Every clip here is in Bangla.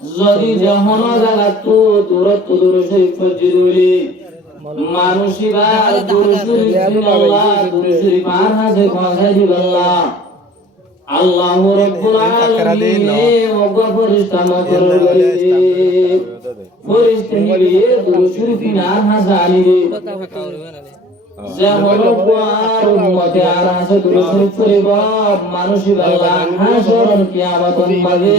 যদি যখন জাগাত দূরত্ব দূর শরীফ ফজিরুলি মানুষিবা দূর শরীফ আল্লাহ দূর শরীফ আর হাজে খাসাই দিবাল্লাহ আল্লাহু রাব্বুল আলামিন ওগো ফেরেশতা মকর করে ফেরেশতা নিয়ে দূর শরীফ আর হাজানি রে যেমন আর উম্মতে আর হাসে দূর শরীফ পড়িব মানুষিবা আল্লাহ হাসরন কিয়ামতন মাঝে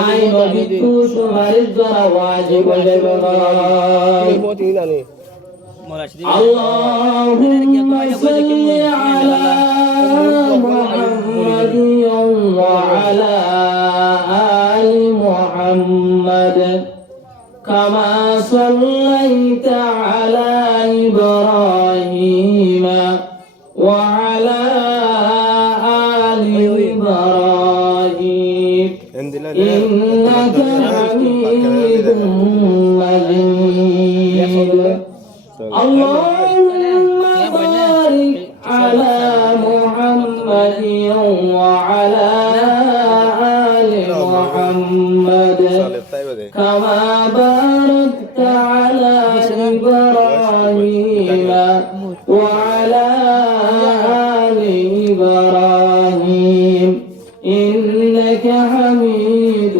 আই নবী তু সুমারিশ দ্বারা ওয়াজিব হয়ে যাবে اللهم صل على محمد وعلى آل محمد كما صليت على إبراهيم وعلى آل إبراهيم إنك حميد مجيد اللهم بارك على محمد وعلى آل محمد كما باركت على إبراهيم وعلى آل إبراهيم إنك حميد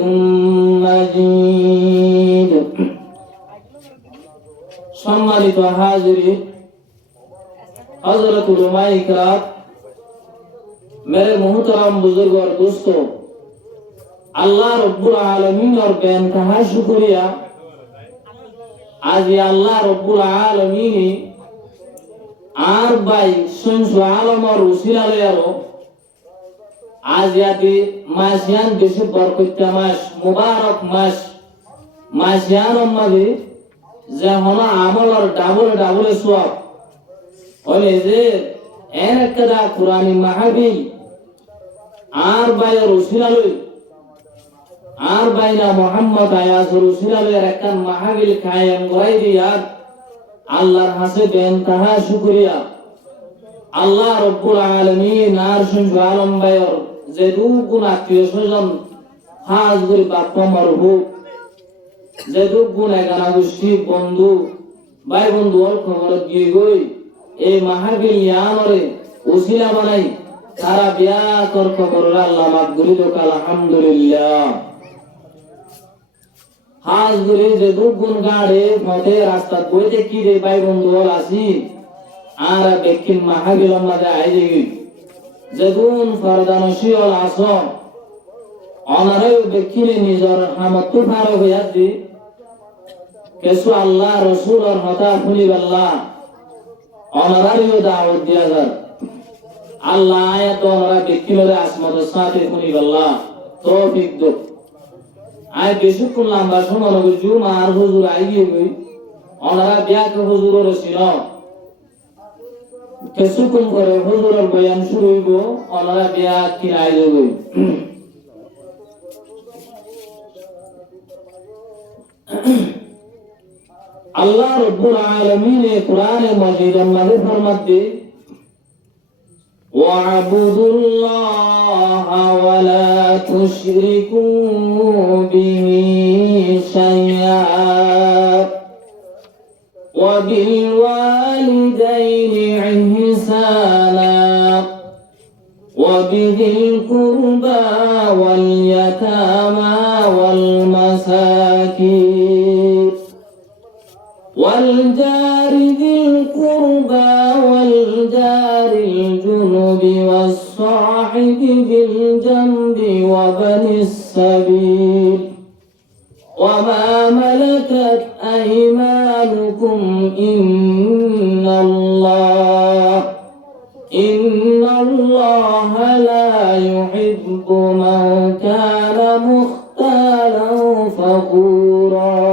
مجيد সম্মানিত হাজিরিন হযরত উলামায়ে ইকরাম मेरे मोहतरम बुजुर्ग और दोस्तों अल्लाह रब्बुल आलमीन और बेइंतहा शुक्रिया आज ये अल्लाह रब्बुल आलमीन आर बाई सुनसु आलम और उसिला लेरो आज यादी मासियान बेशे बरकत मास मुबारक मासियान मदे যে হলো আমল আর ডাবল সওয়াব ওলে যে একটা কুরআনি মাহফিল আর বাইরে রসুলালয় আর বাইনা মুহাম্মদ আয়াস রসুলালয়ের একটা মাহফিল কায়েম করাই দিয়া আল্লাহর হাসে বেইনতাহা শুকরিয়া আল্লাহ রাব্বুল আলামিন আর শুনু আলম ভাইর যে দুগুণ আত্মীয় স্বজন হাজ করে বাপ্পা মরহুব যে দুগুণ এগানা গোষ্ঠী বন্ধু ভাই বন্ধু ওর খবর দিয়ে গই এই মাহফিল ইয়ামরে উসিলা বানাই সারা বিয়া কর খবর আল্লাহ মাগগুলি লোক আলহামদুলিল্লাহ হাজ গুলি যে দুগুণ গাড়ে পথে রাস্তা বইতে কি রে ভাই বন্ধু ওর আসি আর বেকিন মাহফিল মাঝে আইজি যেগুন ফরদানসি ওল আসন অনারে বেকিনে নিজর হামতু ফারো হইয়াছি কেসু আল্লাহ রসুল আর হতা খুলি আল্লাহ অনারারিও দাওয়াত দিয়া যার আল্লাহ আয়াত অনারা বেকিলরে আসমত সাথে খুলি আল্লাহ তৌফিক দো আই বেশিক্ষণ লম্বা সময় নগর জুমা আর হুজুর আইয়ে গই অনারা বিয়াকে হুজুরের ছিল কিছুক্ষণ করে হুজুরের বয়ান শুরু হইব অনারা বিয়া কিনাই যাবে আল্লাহ রাব্বুল আলামিন কোরআনে মাজিদের মধ্যে ফরমাতে ওয়া'বুদুল্লাহা ওয়া লা তুশরিকু বিহি শাইআ ওয়া বিল ওয়ালিদাইনি ইহসানা ওয়া বিযিল কুরবা ওয়াল ইয়াতামা ওয়াল মাসাকিন والجار ذي القربى والجار الجنب والصاحب بالجنب وابن السبيل وما ملكت أيمانكم إن الله لا يحب من كان مختالا فخورا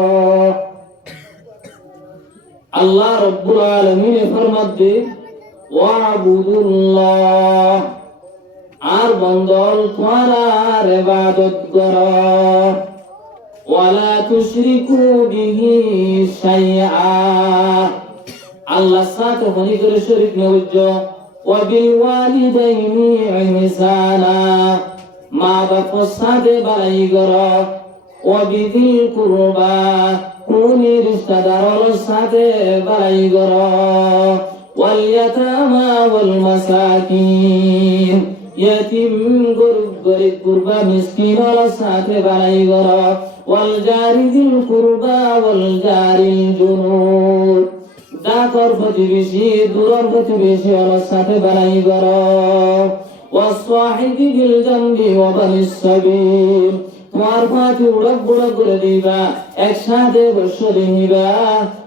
আল্লাহ রাব্বুল আলামিন ফরমাতে ওয়া'বুদুল্লাহ আর বন্দল করার ইবাদত করা ওয়ালা তুশরিকু বিহি শাইআ আল্লাহ সাথে হনি করে শরীক নবজ্জ ওয়া বিল ওয়ালিদাইনি ইহসানা মা বাপ সাথে বালাই করা ওয়াবিদিল কুরবা কোনি রিশতাদারর সাথে বাড়াই করো ওয়াল ইয়াতামা ওয়াল মাসাকিন यतीम गरीब कुर्बा मिस्किनर साथे बाड़ाई करो वल जारी दिल कुर्बा वल जारिल जुनूब दाकर प्रतिबेशी दूरर प्रतिबेशी साथे बाड़ाई करो वस्वाहिबी बिल जंबी व बनिस सबील তোমার পাতি উড়ক বুড়ক করে দিবা একসাথে বসে দিবা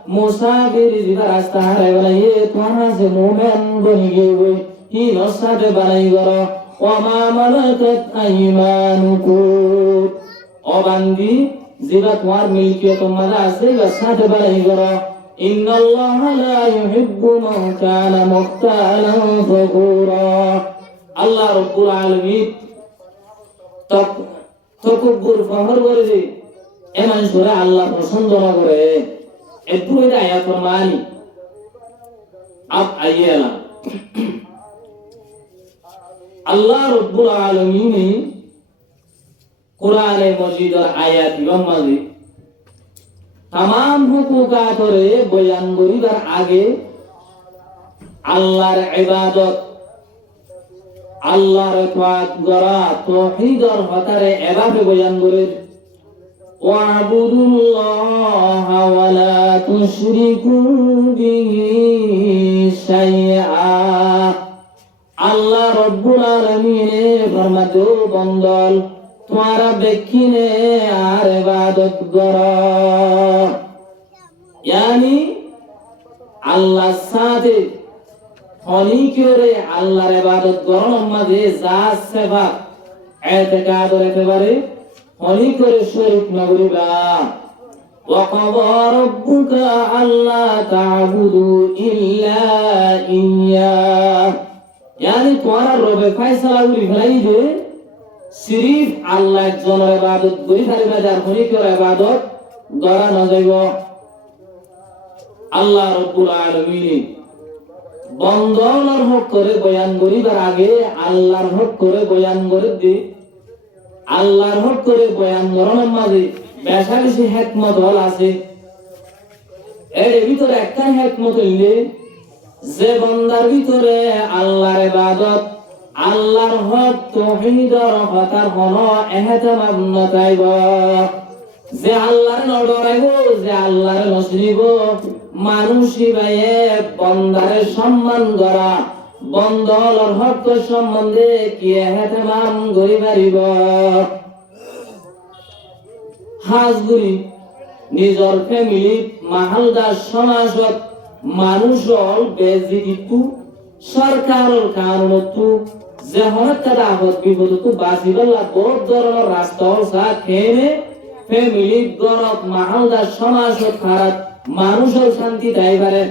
মুসাফির দিবা রাস্তা হারাই বানাইয়ে তোমার হাসে মোমেন বনি গিয়ে কি নসাতে বানাই করো ওমা মালাকাত আইমানুকুম অবান্দি যেটা তোমার মিলকিয়ত মাঝে আছে বা সাথে বানাই করো ইন্নাল্লাহা লা ইউহিব্বু মান কানা মুখতালান ফখুরা আল্লাহ রাব্বুল আলামিন তকব্বুর ফখর করে যে এমন সূরা আল্লাহ পছন্দ না করে একটু এটা আয়াত মানি আপ আইয়ালা আল্লাহ রাব্বুল আলামিন কোরআনে মজিদের আয়াত মাঝে तमाम হুকুকাতরে বয়ান করিবার আগে আল্লাহর ইবাদত আল্লাহর তাআত করা তাওহীদের হতারে এভাবে বয়ান করে ওয়াবুদুল্লাহা ওয়া লা তুশরিকু বিহি শাইআ আল্লাহ রব্বুল আলামিনে ফরমাতে ও বন্দল তোমারা বেকিনে আর ইবাদত করো यानी আল্লাহ সাথে হনি করে আল্লাহর ইবাদত করার মাঝে যা সেবা ইতিকাদ একেবারে হনি করে শরীক না করিবা ওয়া ক্বাদা রাব্বুকা আল্লা তা'বুদু ইল্লা ইয়্যা यानी তোমার রবে ফয়সালা করি ফেলাইবে সিরিফ আল্লাহ একজনের ইবাদত করি পারিবা যার হনি করে ইবাদত করা না যাইব আল্লাহ রাব্বুল আলামিন বন্দনার হক করে বয়ান করিবার আগে আল্লাহর হক করে বয়ান করে দি আল্লাহর হক করে বয়ান করার মাঝে বেশা বেশি হিকমত হল আছে এর ভিতরে একটা হিকমত হইলে যে বান্দার ভিতরে আল্লাহর ইবাদত আল্লাহর হক তাওহীদের হতার হলো ইহতিমাম নতাইব যে আল্লাহর নডরাইব যে আল্লাহর নসরিব মানুষই ভাইয়ে বন্দারে সম্মান করা বন্দলর হক সম্বন্ধে কি ইহতিমাম করি পারিব হাজগুরি নিজর ফ্যামিলি মাহালদার সমাজত মানুষল বেজিতু সরকারের কারণতু যে হঠাৎ আপদ বিপদতু বাঁচিবেলা বহুত ধরনের রাস্তা সা খেয়ে ফ্যামিলি গরত মাহালদার সমাজত খারাপ মানুষের শান্তি দেয় পারে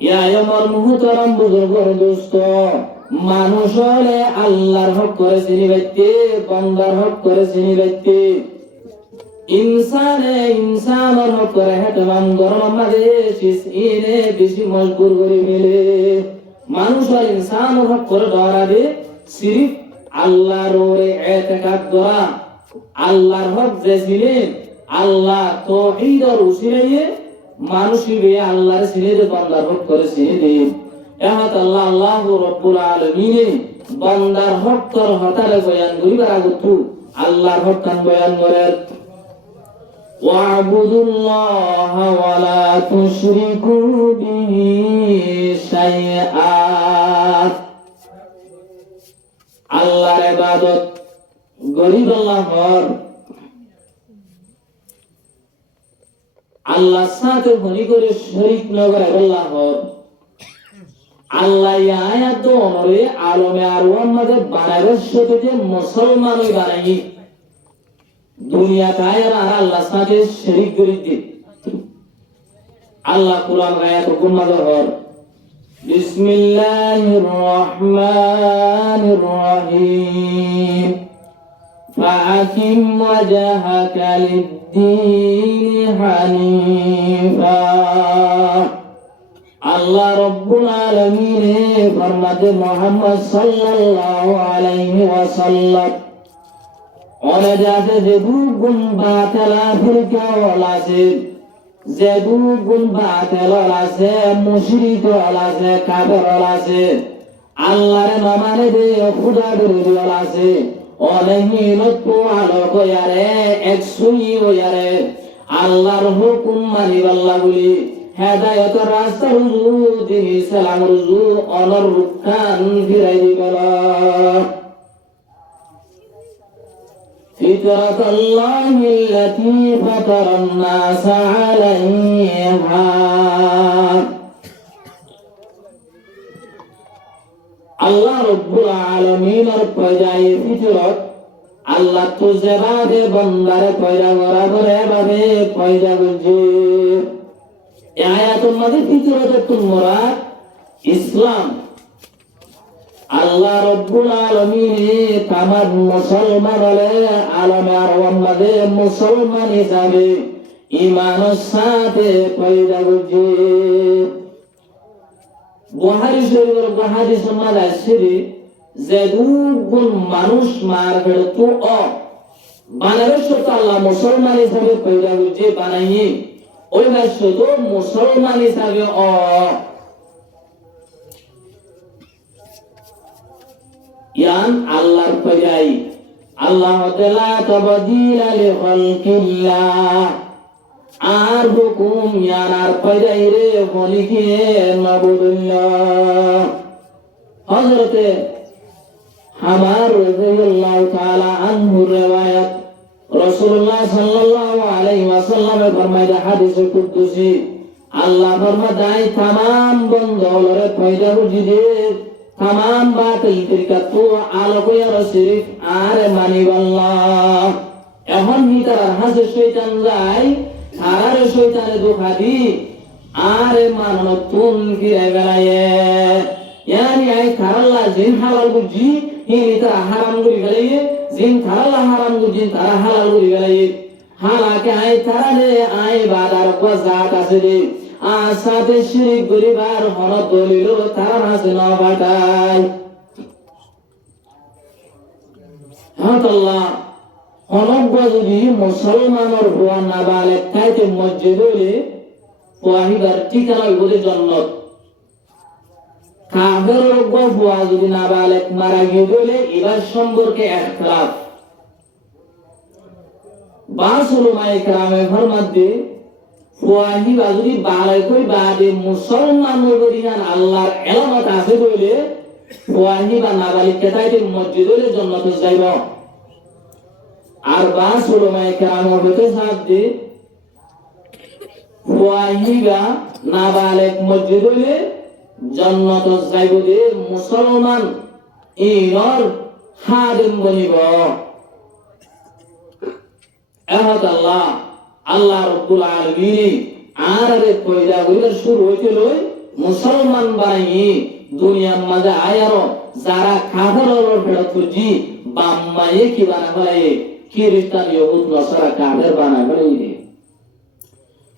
ইয়া আমার মুহতারাম বুজুর্গর দোস্ত মানুষ হলে আল্লাহর হক করে চিনি বাইতে বান্দার হক করে চিনি বাইতে ইনসানের হক করে হেতমান গরম মাঝে শিসইনে বেশি মজবুর করে মেলে মানুষ আর ইনসানের হক করে ধরাবে সিরিফ আল্লাহর ওরে ইতিকাদ করা আল্লাহর হক যে ছিলেন আল্লাহ তাওহীদের উসিলায়ে মানুষই বে আল্লাহর সিনে বান্দার হক করে সিনে দেন এহাত আল্লাহ আল্লাহ রাব্বুল আলামিন বান্দার হক কর হতারে বয়ান করিবার আগতু আল্লাহর হক কান বয়ান করেন ওয়াবুদুল্লাহা ওয়া লা তুশরিকু বিহি শাইআ আল্লাহর ইবাদত গরিব আল্লাহর আল্লাহ সাথে হনি করে শরীক না করে আল্লাহর আল্লাহ আয়াত অনুরে আলমে আরওয়ান মাঝে বানাবার সাথে যে মুসলমান বানাই দুনিয়া কায়ের আর আল্লাহ সাথে শরীক করে দি আল্লাহ কুরআন আয়াত হুকুম মাঝে হর বিসমিল্লাহির রহমানির রহিম فأقم وجهك للدين حنيفا আল্লাহ রব্বুল আলামিন ফরমাতে মুহাম্মদ সাল্লাল্লাহু আলাইহি ওয়াসাল্লাম অনেক আছে যে গুণ বাতেলা ফিরকাও আছে, যে গুণ বাতেল আছে, মুশরিক আছে, কাফের আছে, আল্লাহর নামানে দে খুদা বিরোধী আছে, অনেক আলোক ইয়ারে একসুই ইয়ারে আল্লাহর হুকুম মানিবাল্লা বলি হেদায়ত রাস্তা রুজু দিন ইসলাম রুজু অনর রুখান ফিরাই দিবালা। فطرة الله التي فطر الناس عليها আল্লাহ রব্বুল আলামিনের পয়দায়ে ফিতরত আল্লাহ তো যেভাবে বান্দারে পয়দা করা করে এভাবে পয়দা করছে। এই আয়াতের মধ্যে ফিতরতুল মুরাদ ইসলাম। আল্লাহ রব্বুল আলামিন তামাম মুসলমান হলে আলমে আরওয়ার মধ্যে মুসলমান হিসাবে ঈমানের সাথে পয়দা করছে। বুখারী শরীফের হাদিসের মধ্যে আছে যে দুগুণ মানুষ মার ফেরত বানাবে সত্য আল্লাহ মুসলমান হিসাবে পয়দা করছে বানাইয়ে ওই বাস্য তো মুসলমান হিসাবে ইয়ান আল্লাহর পয়দাই আল্লাহ তাআলা তাবদীলা লিখালকিল্লাহ আর হুকুম ইয়ান আর পয়দাই রে বলিকে মাবুদুল্লাহ। হযরতে আমার রাদিয়াল্লাহু তাআলা আনহু riwayat রাসূলুল্লাহ সাল্লাল্লাহু আলাইহি ওয়াসাল্লামে ফরমায় হাদিসে কুদসি আল্লাহ ফরমায় तमाम বন্ধুরে পয়দা বুঝিয়ে तमाम বাতিল তরিকা তো আলোকয়া রসিফ আর মানিবাল্লাহ। এখন ভিতর হাসে শয়তান যায় আর শয়তানে ধোঁকা দি আর মানতুন ফিরে গেলায়ে यानी आई थारला जिन हालाल बुझी हिनी तारा हाराम गुरी गलाये जिन थारला हाराम गुजी तारा हालाल गुरी गलाये हालाके आई थारा ने आई बादार को जात আছে রে আসাতে শিরিক গরিবার হন দলিল তারা হাসে না বাটাই। হ্যাঁ আল্লাহ অনগ্য যদি মুসলমানের হওয়া না বালে তাইতে মসজিদ হলে ওয়াহিদার ঠিকানা বলে জান্নাত কাফের হওয়া যদি না বালে মারা গিয়ে গেলে এবার সম্পর্কে ইখতিলাফ বাসুলমায়ে কেরামে ফরমাতে ওয়াহি বাজুরি বালাই কই বাদে মুসলমান নগরিয়ান আল্লাহর এলামত আছে বলে ওয়াহি বা নাবালিক কেতাইতে মসজিদে জান্নাতে যাইব। আর বাস উলামায়ে কেরাম হতে সাথে ওয়াহি বা নাবালিক মসজিদে জান্নাতে যাইব দে মুসলমান ইনর খাদেম বনিব। আহাদ আল্লাহ আল্লাহ রব্বুল আলামিন আরে পয়দা কইবার শুরু হইছিল মুসলমান বানাই দুনিয়ার মাঝে আয়ারো যারা কাফেরর ফেরত করজি বাম্মায়ে কি বানা ফেলায়ে খ্রিস্টান ইহুদ নসারা কাফের বানা ফেলায়ে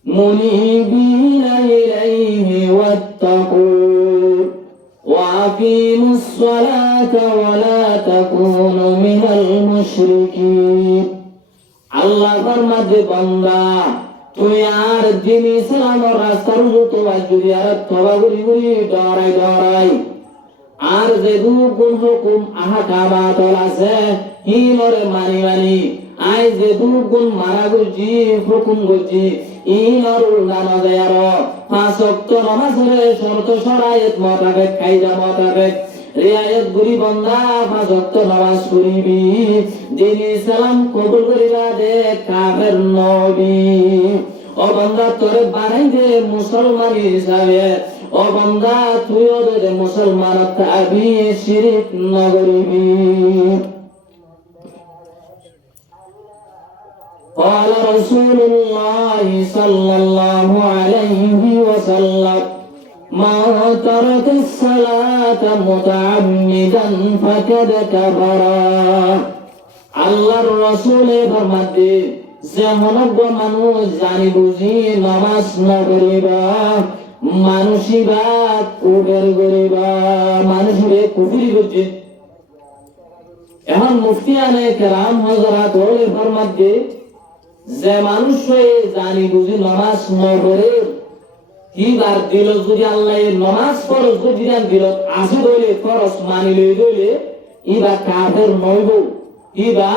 মুনিবিনা ইলাইহি ওয়াত্তাকু ওয়া আকিমুস সালাতা ওয়া লা তাকুনু মিনাল মুশরিকিন। আল্লাহ ফরমাতে বান্দা তুই আর দিন ইসলামের রাস্তার যত যদি আর তওবা করি করি ডরাই আর যে দুগুণ হুকুম আহকামাত আছে ইনরে মানি আই যে দুগুণ মারা গজি হুকুম গজি ইনর উল্লানো যায় আর পাঁচ ওয়াক্ত নামাজের শর্ত শরায়েত মোতাবেক কায়দা মোতাবেক রিয়ায়ত গুরি বান্দা পাঁচ ওয়াক্ত নামাজ পড়িবি দিন ইসলাম কবুল করিবা দে কাফের নবী ও বান্দা তোরে বানাই দে মুসলমান হিসাবে ও বান্দা তুইও দে মুসলমান তাবি শিরক নগরিবি। قال رسول الله صلى الله عليه وسلم ما ترك الصلاة متعمدا فقد كفر। আল্লাহর রাসূল ফরমাতে যে হনগ্য মানুষ জানি বুঝি নামাজ না করিবা মানুষিবা কুফর করিবা মানুষে কুফরি করছে এখন মুফতিয়ানে কেরাম হযরত ওলে ফরমাত যে যে মানুষ হয়ে জানি বুঝি নামাজ না পড়ে কিবার দিল যদি আল্লাহ নামাজ ফরজ যদি দিল আসে বলে ফরজ মানি লইলে ইবা কাফের নইব ইবা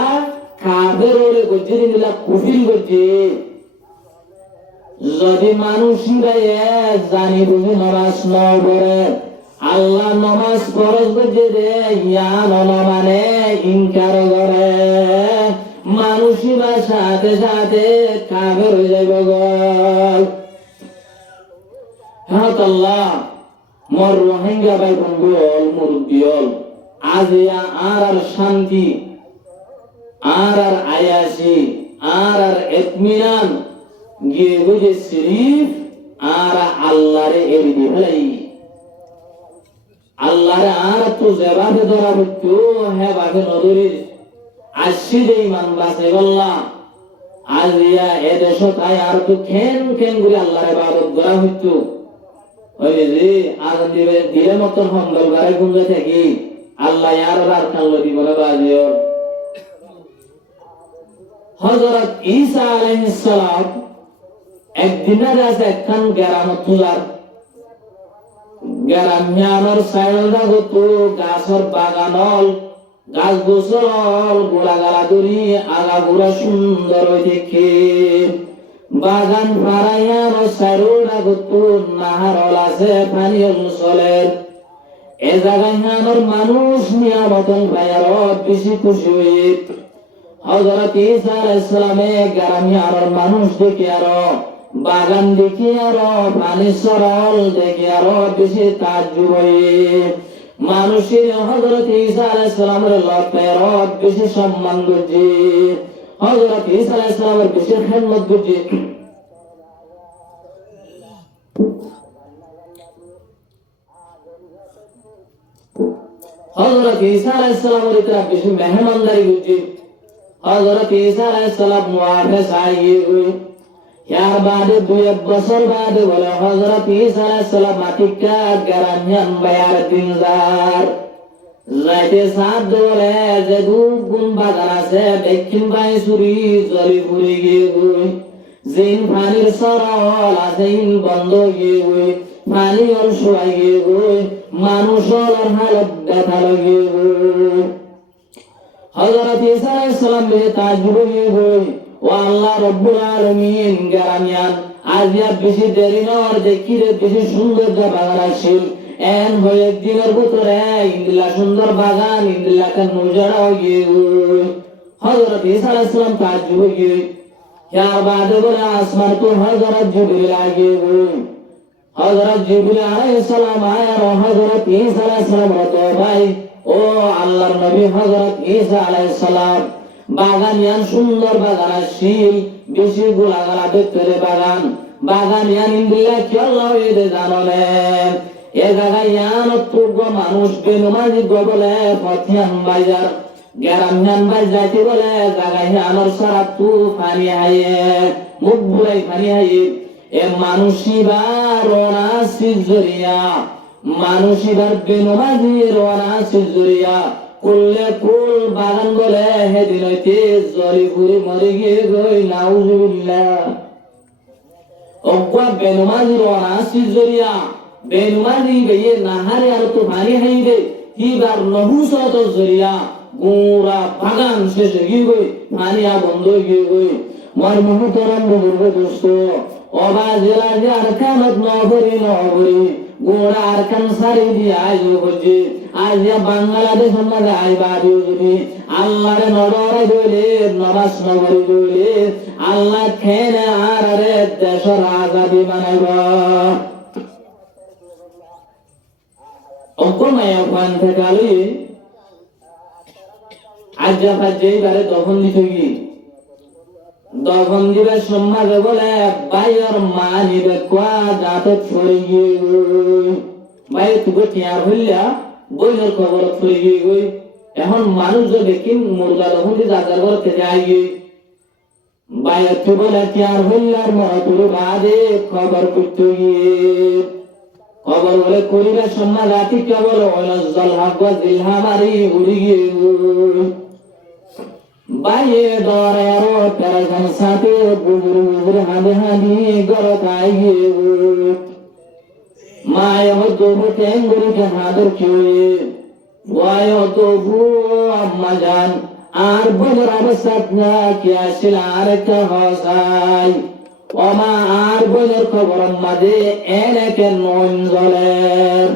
কাফের হলে গজ্জি দিলা কুফরি গজ্জি যদি মানুষরা জানি বুঝি নামাজ না পড়ে আল্লাহ নামাজ ফরজ গজ্জি দে ইয়া মানে ইনকার করে মানুষরা সাথে সাথে কাফের হয়ে যাবে গো হ্যাঁ আল্লাহ মোর রোহিঙ্গা ভাই বন্ধুল মুরব্বিয়ল আজ আর শান্তি আর আয়াসি আর ইতমিনান গিয়ে বুঝে শরীফ আর আল্লাহরে এড়িয়ে ফেলাই আল্লাহরে আর তো জবাবে ধরা হতো হ্যাঁ বাঘে নদরে আসছি যে ইমান বাঁচে বললাম আজ এদেশ তাই আর তো খেন খেন করে আল্লাহরে ইবাদত করা হতো ওই যে আর দিলে মতন মঙ্গলবারে গুঞ্জে থাকি আল্লাহ আর কাল্লো দিব না বাজিও হযরত ঈসা আলাইহিস সালাম একদিন রাতে একখান গ্রাম তুলার গ্রাম আমার সাইলদা গতো গাছর বাগানল গাছ গোসল গোলা গালা দরি আগা গোড়া সুন্দর হয়ে দেখে বাগান ফারাইয়ার সাইরোডা গতো নাহারল আছে পানি চলের এ জায়গায় আমার মানুষ নিয়ামতন ভাইয়ার বেশি খুশি হয়ে হযরত ঈসা আলাইহিস সালামে গ্রামে আর মানুষ দেখে আর বাগান দেখে আর পানি সরল দেখে আর বেশি তাজ্জুব হয়ে মানুষের হযরত ঈসা আলাইহিস সালামের লতায় বেশি সম্মান করছে হযরত ঈসা আলাইহিস সালামের বেশি খেদমত করছে হযরত ঈসা আলাইহিস সালামের ইতরা বেশি মেহমানদারি করছে হযরত ঈসা আলাইহিস সালাম মুআফিস আইয়ে ইয়ার বাদে 2 বছর বাদে বলে হযরত ঈসা আলাইহিস সালাম মাটিকা গারানিয়ান বায়ার দিনদার যাইতে সাদ বলে যে গুণ বাগান আছে দক্ষিণ বাই সুরি জলি পুরি গিয়ে গই জিন পানির সরল আছে ইন বন্ধ গিয়ে গই পানি অংশ গিয়ে গই মানুষের হালত দেখা গিয়ে গই হযরত ঈসা আলাইহিস সালাম বে তাজ্জুব হয়ে গই ও আল্লাহ রব্বুল আলামিন গারানিয়ান আজ আর বেশি দেরি না আর দেখি রে বেশি সুন্দর বাগান আছে এন হয়ে একদিনের ভিতরে ইন্দিলা সুন্দর বাগান ইন্দিলা কা নজারা হয়ে গই হযরত ঈসা আলাইহিস সালাম তাজ্জুব হয়ে গই ইয়ার বাদে বলে আসমান তো হযরত জিবরিল আগে গই হযরত জিবরিল আলাইহিস সালাম আয়া হযরত ঈসা আলাইহিস সালাম তো ভাই ও আল্লাহর নবী হযরত ঈসা আলাইহিস সালাম বাগান ইয়ান সুন্দর বাগান আছিল বেশি গোলাগালা দেখতে বাগান বাগান ইয়ান ইন্দিলা কি আল্লাহ এদে জানলে এ জায়গায় ইয়ান তুগ মানুষ বেনমাজি বলে ফতিয়ান বাজার গ্রামীণ বাজাইতে বলে জায়গায় ইয়ানোর সারা তু পানি আয়ে মুখ বুলাই পানি আয়ে এ মানুষিবা রোনা সিজরিয়া মানুষিবার বেনমাজি রোনা সিজরিয়া কুল্লে কুল বাগান বলে হেদিন হইতে জলি ফুরি মরে গিয়ে গই নাউজুবিল্লাহ অজ্ঞা বেনমাজি রোনা সিজরিয়া বেনমাজি বেয়ে নাহারে আর তো পানি হাইবে কিবার নহুসত জরিয়া গোরা বাগান শেষ গিয়ে গই পানি বন্ধ গিয়ে গই মোর মুহতরম বুজুর্গ দোস্ত অবা জেলা যে আরকানত নগরী গোড়া আরকান সারি দিয়ে আজ হচ্ছে আজ বাংলাদেশ মাঝে আইবা যদি আল্লাহরে নড়াই দইলে নমাজ নগরী দইলে আল্লাহ খেনে আর রে দেশের আজাদি বানাইব অকমায় ওখান থেকে আলি আজ যেইবারে দখন দিতে গিয়ে দখন দিবে সম্মানে বলে বাইর মা নিবে কোয়া দাঁতে ছড়ে গিয়ে ভাই তুকে টিয়া হইলা বইয়ের খবর ছড়ে গিয়ে গই এখন মানুষ দেখি মুরগা দখন দিয়ে যাতার ঘর থেকে আই গিয়ে বাইর তুই বলে টিয়া হইলার মহতুর বাদে খবর করতে গিয়ে খবর বলে করিবে সম্মান রাতি কেবল জল হাক জিলহা মারি উড়ি গিয়ে বাইয়ে দরেরো পেরাজান সাথে বুজুর হাঁদে হাঁদি গরকায় গিয়ে মায় হতো টেঙ্গুরিকে হাঁদর কিয়ে ওয়ায় হতো বু আম্মা যান আর বদর অবস্থাত না কি আসিল আর একটা হসাই ওমা আর বদর খবর মাঝে এনেকে নন জলের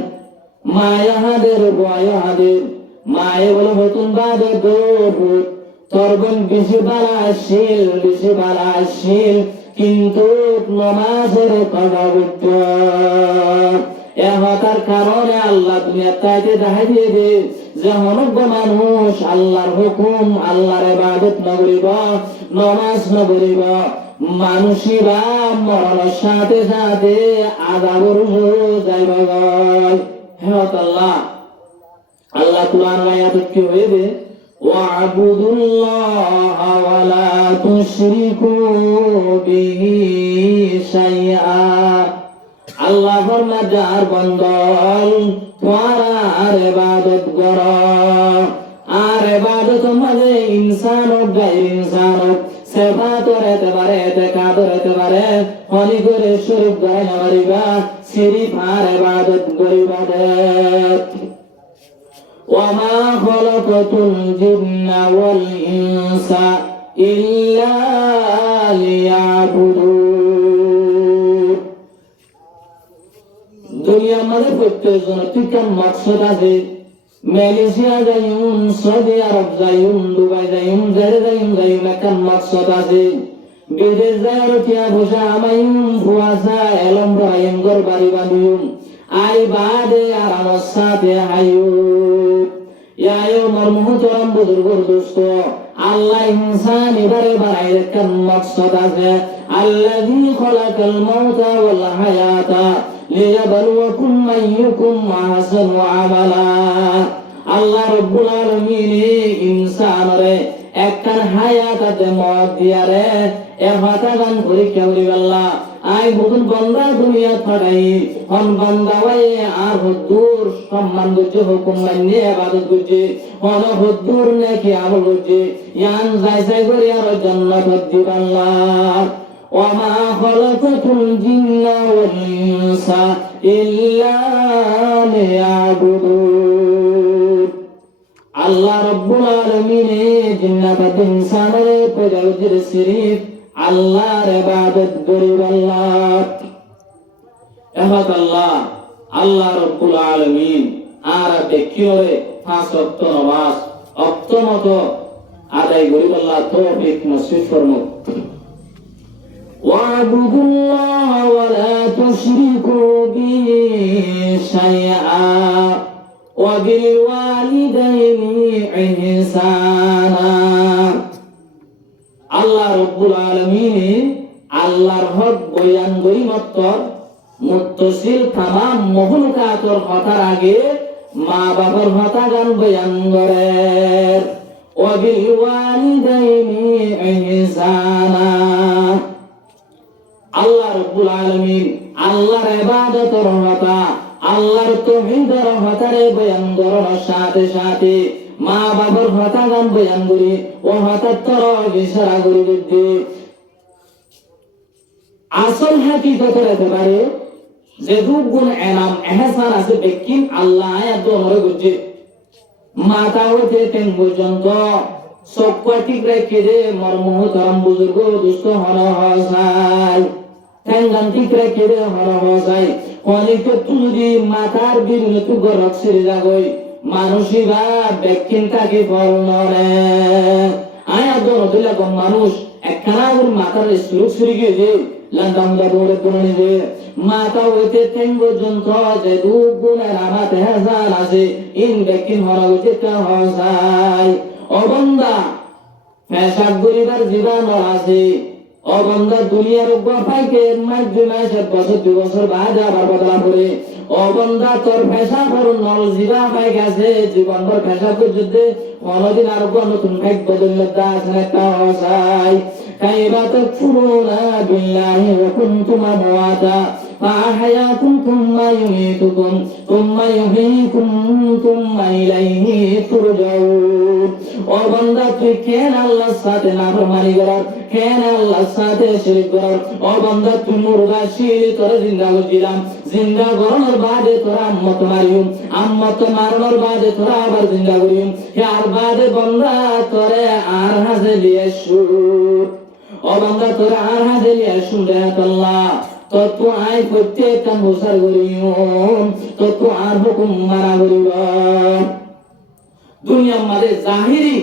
মায় হাঁদের বয় হাঁদের মায়ে বলে হতুন বাদে দৌড় তরবন বেশি বালা আসিল কিন্তু নমাজের কথা বলতো হতার কারণে আল্লাহ দুনিয়ার তাইতে দেখা দিয়ে যে অনজ্ঞ মানুষ আল্লাহর হুকুম আল্লাহর ইবাদত নগরিব নমাজ নগরিব মানুষিরা মরণের সাথে সাথে আযাবর যাইব হেত আল্লাহ আল্লাহ কুরআন আয়াত কি হইবে ওয়া'বুদুল্লাহা ওয়া লা তুশরিকু বিহি শাইআ আল্লাহ ফরমা যার বন্দল তোমরা আর ইবাদত করো আর ইবাদত মানে ইনসান ও গায়র ইনসান সিফাত হতে পারে এতেকাদ হতে পারে হলি করে শরীফ গায় হরিবা সিরিফ আর ইবাদত করিবা وما خلقت الجن والإنس إلا ليعبدون দুনিয়ার মধ্যে প্রত্যেকজন ঠিকান মকসদ আছে মালয়েশিয়া যাইউন সৌদি আরব যাইউন দুবাই যাইউন যাইউন একটা মকসদ আছে বিদেশ যাওয়ার টিয়া বসা আমাইউন ফুয়াসা এলম রাইম গর বাড়ি বাঁধিউন আই বাদে আর আমার সাথে হাইউ ইয়ায়ো মরমুহতরম বুজুর্গর দোস্ত আল্লাহ ইনসান এবারে বানাই রেখেন মকসদ আছে আল্লাযী খালাকাল মাউতা ওয়াল হায়াতা লিয়াবলুয়াকুম আইয়ুকুম আহসানু আমালা আল্লাহ রাব্বুল আলামিন ইনসানরে একখান হায়াতাতে মত দিয়ারে এ হতাগান পরীক্ষা করিবাল্লাহ আই বুকুন বন্দা দুনিয়া পাঠাই হন বন্দা ওই আর হুদুর সম্মান করছে হুকুম মানিয়ে ইবাদত করছে হন হুদুর নাকি আমল করছে ইয়ান যাই করে আর জান্নাত দিবাল্লাহ ওমা খালাকাতুল জিন্না ওয়াল ইনসা ইল্লা লিয়াবুদুন আল্লাহ রাব্বুল আলামিন জিন্নাত ইনসানের পয়দাউজির শরীফ আল্লাহর ইবাদত করিবাল্লাহ এহত আল্লাহ রাব্বুল আলামিন আর দেখিওরে পাঁচ ওয়াক্ত নামাজ ওয়াক্ত মতো আদায় করিবাল্লাহ তৌফিক নসিব ফরমাও ওয়া'বুদুল্লাহ ওয়া লা তুশরিকু বিহি শাইআ ওয়া বিল ওয়ালিদাইনি ইহসানা আল্লাহ রাব্বুল আলামিন আল্লাহর হক বয়ান করি মাত্র মুত্তাসিল तमाम মখলুকাতের হতার আগে মা বাবার হতা গান বয়ান করে ওয়া বিল ওয়ালিদাইনি ইহসানা আল্লাহ রাব্বুল আলামিন আল্লাহর ইবাদতের হতা আল্লাহর তাওহীদের হতারে বয়ান করার সাথে সাথে মা বাবার হতা গান বয়ান করি ও হঠাৎ তর ইশারা করে দিতে আসল হাকিকত হতে পারে যে দুগুণ এনাম এহসান আছে বেকিন আল্লাহ আয়াত মরে করছে মাথা হতে তেন পর্যন্ত সবকটি রেখে দে মরমুহতরম বুজুর্গ দুস্থ হন হসাই তেঙ্গান ঠিক রেখে দে হন হসাই অনেকে তুই মাথার বিরুদ্ধে তু গরক ছেড়ে যাগই মানুষিরা বেকিন তাকে ফল নরে আয়া দরদিলা গম মানুষ একখানা ওর মাথার স্ট্রোক ছুরি গিয়েছে লান্দামদা দৌড়ে পড়ে যে মাথা হইতে তেন পর্যন্ত যে দুগুণের আমার হেসান আছে ইন বেকিন হরা হইতে হসাই অবন্দা পেশাব করিবার জীবন আছে অবন্দা দুনিয়ার গফাইকে মাঝে বছর 2 বছর বাদে আবার বদলা করে অবন্দা তোর পেশাব নল জীবা পাই গেছে জীবনভর পেশাব যুদ্ধে কোনদিন আর নতুন ভাগ বদলে দাস একটা হসাই কাইবা তাকফুরুনা বিল্লাহি ওয়া কুনতুম আমওয়াতা فأحياكم ثم يميتكم ثم يحييكم ثم إليه ترجعون ও বান্দা তুই কেন আল্লাহর সাথে নাফরমানি করার কেন আল্লাহর সাথে শিরক করার ও বান্দা তুই মুর্দা শিল তোরে জিন্দা করছিলাম জিন্দা করানোর বাদে তোরা আম্মত মারিম আম্মত মারানোর বাদে তোরা আবার জিন্দা করিম আর বাদে বান্দা তোরে আর হাজে লিয়ে শুট ও বান্দা তোরে আর হাজে লিয়ে শুনে আল্লাহ তত আই প্রত্যেকটা মুসার করিম তত আর হুকুম মানা করিব দুনিয়ার মাঝে জাহিরি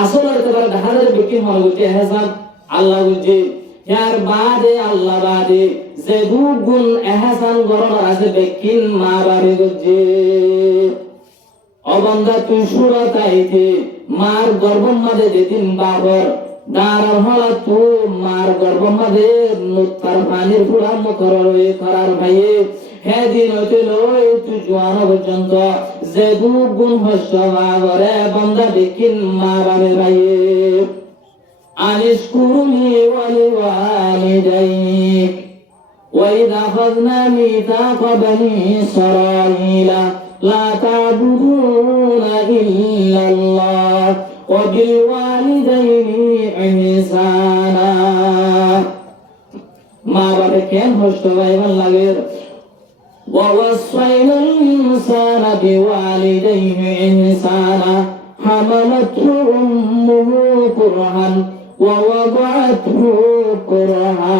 আসলের কথা দেখা যায় বিক্রি মনে করছে এহসান আল্লাহ বলছে ইয়ার বাদে আল্লাহ বাদে যে গুণ এহসান গরণ আছে বিক্রিন মা বাড়ি করছে অবন্ধা তুই সুরতাইতে মার গর্ভের মাঝে যেদিন বাবর দাঁড়ার হলা তু মার গর্ভের মাঝে মুক্তার পানির পুরা মুখর রয়ে করার ভাইয়ে হে দিন হইতে লই তুই জোয়ান পর্যন্ত যে গুণ হস্য বাবরে বন্ধা দেখিন মা বাবে ভাইয়ে আনিশকুরুনি ওয়ালি ওয়ালিদাইক وإذا أخذنا ميثاق بني إسرائيل لا تعبدون إلا الله وبالوالدين إحسانا ما بكين هشتوائي লাগে ووصينا الإنسان بوالديه إحسانا حملته أمه كرها ووضعته كرها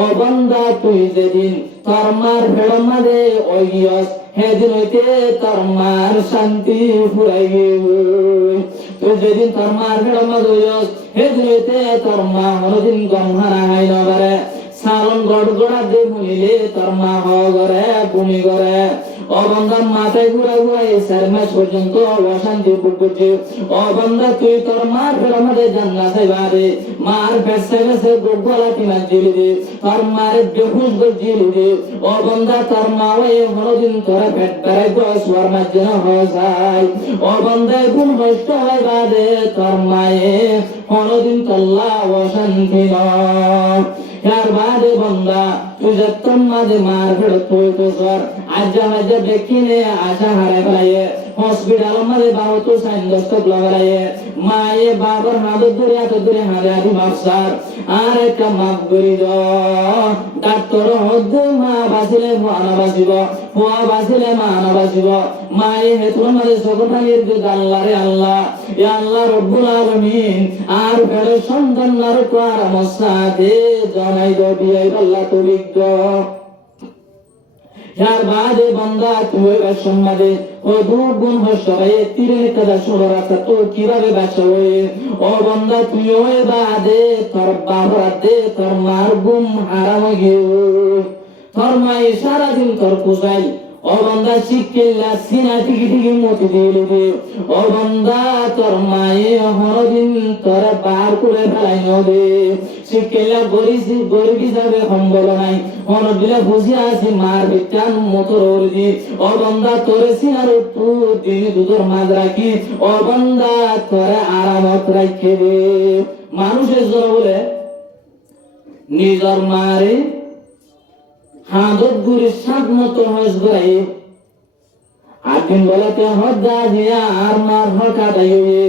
ও বান্দা তুই যেদিন তোর মার ভেড় মাঝে ওইয়স সেদিন হইতে তোর মার শান্তি ফুরাই তুই যেদিন তোর মার ভেড় মাঝে ওইয়স সেদিন হইতে তোর মা হরদিন গমহারা হয় নবারে সালন গড়গড়া দে ভুলিলে তোর মা হগরে ভূমি করে ও বান্দা মাথায় ঘুরা ঘুরা এই 4 মাস পর্যন্ত অশান্তি ভোগ করছে ও বান্দা তুই তোর মার ভেড় মাঝে জান্নাত চাইবারে মার পেছে পেছে গোগলা কিনা জিলি দে তোর মার বেহুশ গো জিলি দে ও বান্দা তোর মা ওই হরদিন তোর পেট বেড়ে গোস ওর মাঝে না হয় ও বান্দা গুণ হস্ত হয় বাদে তোর মায়ে হরদিন তল্লা অশান্তি ন यार बादे बंदा तुझे तुम मादे मार फिर तो सर आज मजे देखिने आशा हरे बलाये हॉस्पिटल मादे बाबू तो साइन दस्तक लगाये माये बाबर हाथ दुरे हाथ आदि माफसार आरे का माफ करी दो डॉक्टर हद मा बासिले माना बासिबो हुआ बासिले माना बासिबो माये हेतु मादे सकतालिर जो अल्लाह रे अल्लाह या अल्लाह रब्बुल आलमीन आर फेरे सन्तान नार कोर मसादे জানাই দবি আল্লাহ তৌফিক দাও यार बादे बंदा তুই সম্মাদে ও দুগুণ হসবায়ে তীরে কাদা শুরু রাখা তো কিভাবে বাঁচাবে ও বান্দা তুই ওই বাদে তোর বাবরাতে তোর মার গুম হারাম গিয়ে তোর মাই সারা দিন তোর কুসাই ও বান্দা শিখেলা সিনা টিকি টিকি মতি দিলে দে ও বান্দা তোর মায়ে হরদিন তোর বার করে ফেলাই নদে শিখেলা গরিবি যাবে সম্বল নাই হন দিলে বুঝি আছে মার বিটান মোটর দি ও বান্দা তোরে সিনার তু দিন দুধর মাঝ রাখি ও বান্দা তোরে আরামত রাখে দে মানুষের জন্য বলে নিজর মারে হাদত গুরি সাত মতো হস গরাই আদিন বলতে হদ্দা দিয়া আর মার হকা দাইয়ে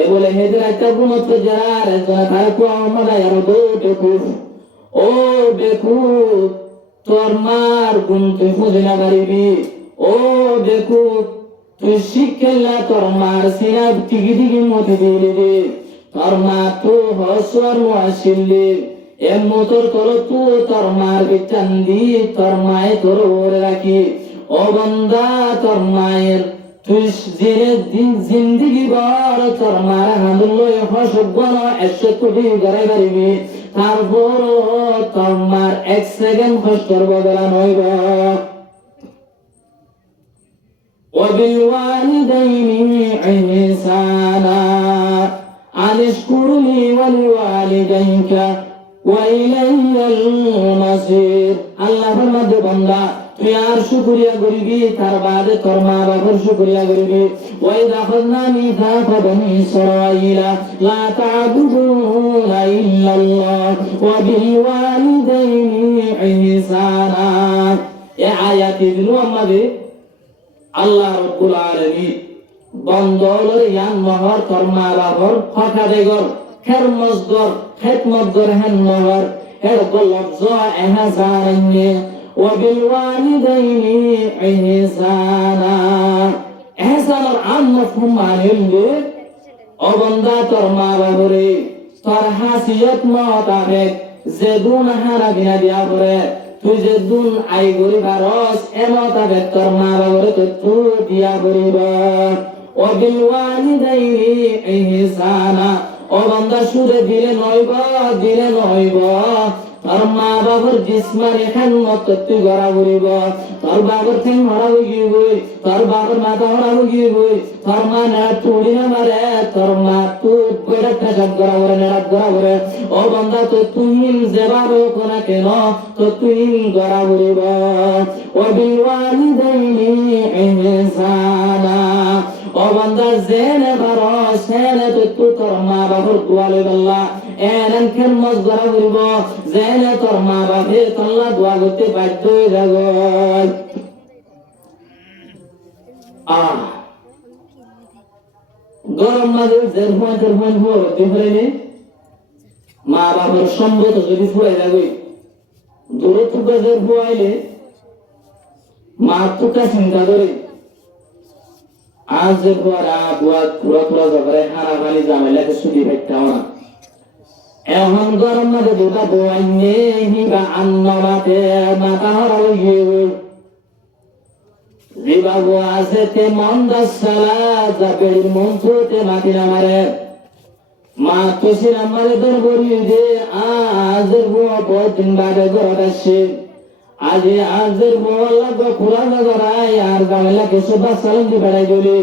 এ বলে হেদের একটা গুণত যারা রেজনা থাকো আমরা আর দেখো ও দেখো তোর মার গুণ তুই বুঝে না পারিবি ও দেখো তুই শিখেলা তোর মার সিনা টিকি টিকি মতি দিলি রে তোর মা তো হসর ওয়াসিলে এম মোতর করো তু তোর মার বিচান্দি তোর মায়ে তোর ওরে রাখি ও বান্দা তোর মায়ের তুই জিন্দিগি বর তোর মার হামলই হসবন 100 কোটি গড়াই পারিবি তারপর তোর মার 1 সেকেন্ড কষ্টর বদলা নইব وبالوالدين إحسانا أن اشكر لي ولوالديك وإلي المصير الله فرمد بندا তুই আর শুকরিয়া করিবি তার বাদে তোর মা বাবার শুকরিয়া করিবি ওয়াইদা আখাযনা মিথাকা বনি ইসরাঈলা লা তা'বুদুনা ইল্লাল্লাহ وبالوالدين إحسانا এই আয়াতে দিনু আমাদের আল্লাহ রাব্বুল আলামিন বন্দর ইয়ান মহর কর্মা বাবর হকাদে গর খেরমজ গর খেদমত গর হেন মহর এর লফজ ইহসানান وبالوالدين إحسانا ইহসানের আম মফহুম মানে ও বান্দা তোর মা বাবরে তোর হাসিয়ত মোতাবেক যে দুন হারা বিনা দিয়া করে তুই যে দুন আই গরি বারস এ মোতাবেক তোর মা বাবরে তো তুই দিয়া করিব ও বিল ওয়ালিদাইনি ইহসানা ও বান্দা সুরে দিলে নইব তোর মা বাবার জিসমানি খেদমত তুই গড়া করিব তোর বাবার ঠেং হরা হইব তোর বাবার মাথা হরা হইব তোর মা নেড়া তুড়ি না মারে তোর মা তুই বেড়া পেশাব গড়া করে নেড়া গড়া করে ও বান্দা তো তুই যেভাবে কোনা কেন তো তুই গড়া করিব ও বিল ওয়ালিদাইনি ইহসানা ও বান্দা জেনে বারো সেনে তো তুই তোর মা বাবার দোয়া লইবাল্লা এনন খেদমত গড়া করিব জেনে তোর মা বাপে তোল্লা দোয়া করতে বাধ্য হয়ে যাব গরম মাঝে জেরফান হতে পারেনি মা বাবার সম্পদ যদি ফুরাই যাবে দূরে থেকে ফুয়াইলে মা তোকে চিন্তা করে আজ যে ফুয়ারা বুয়া পুরা জগরে হারা পানি জামাইলাকে ছুটি পাইতে না এখন গরম মাঝে দুটা বই নেই বা আন্নবাতে মাথা হরা গিয়ে রিবাবু আছে তে মন্দার সালা জাবের মঞ্চতে মাতি নামারে মা তুসি নামারে তোর বলি যে আজের বুয়া দিন বাদে ঘর আসছে আজের বুয়া লাগবে পুরানো গড়াই আর জামেলাকে সুবা সালাম দি বেড়াই দিলি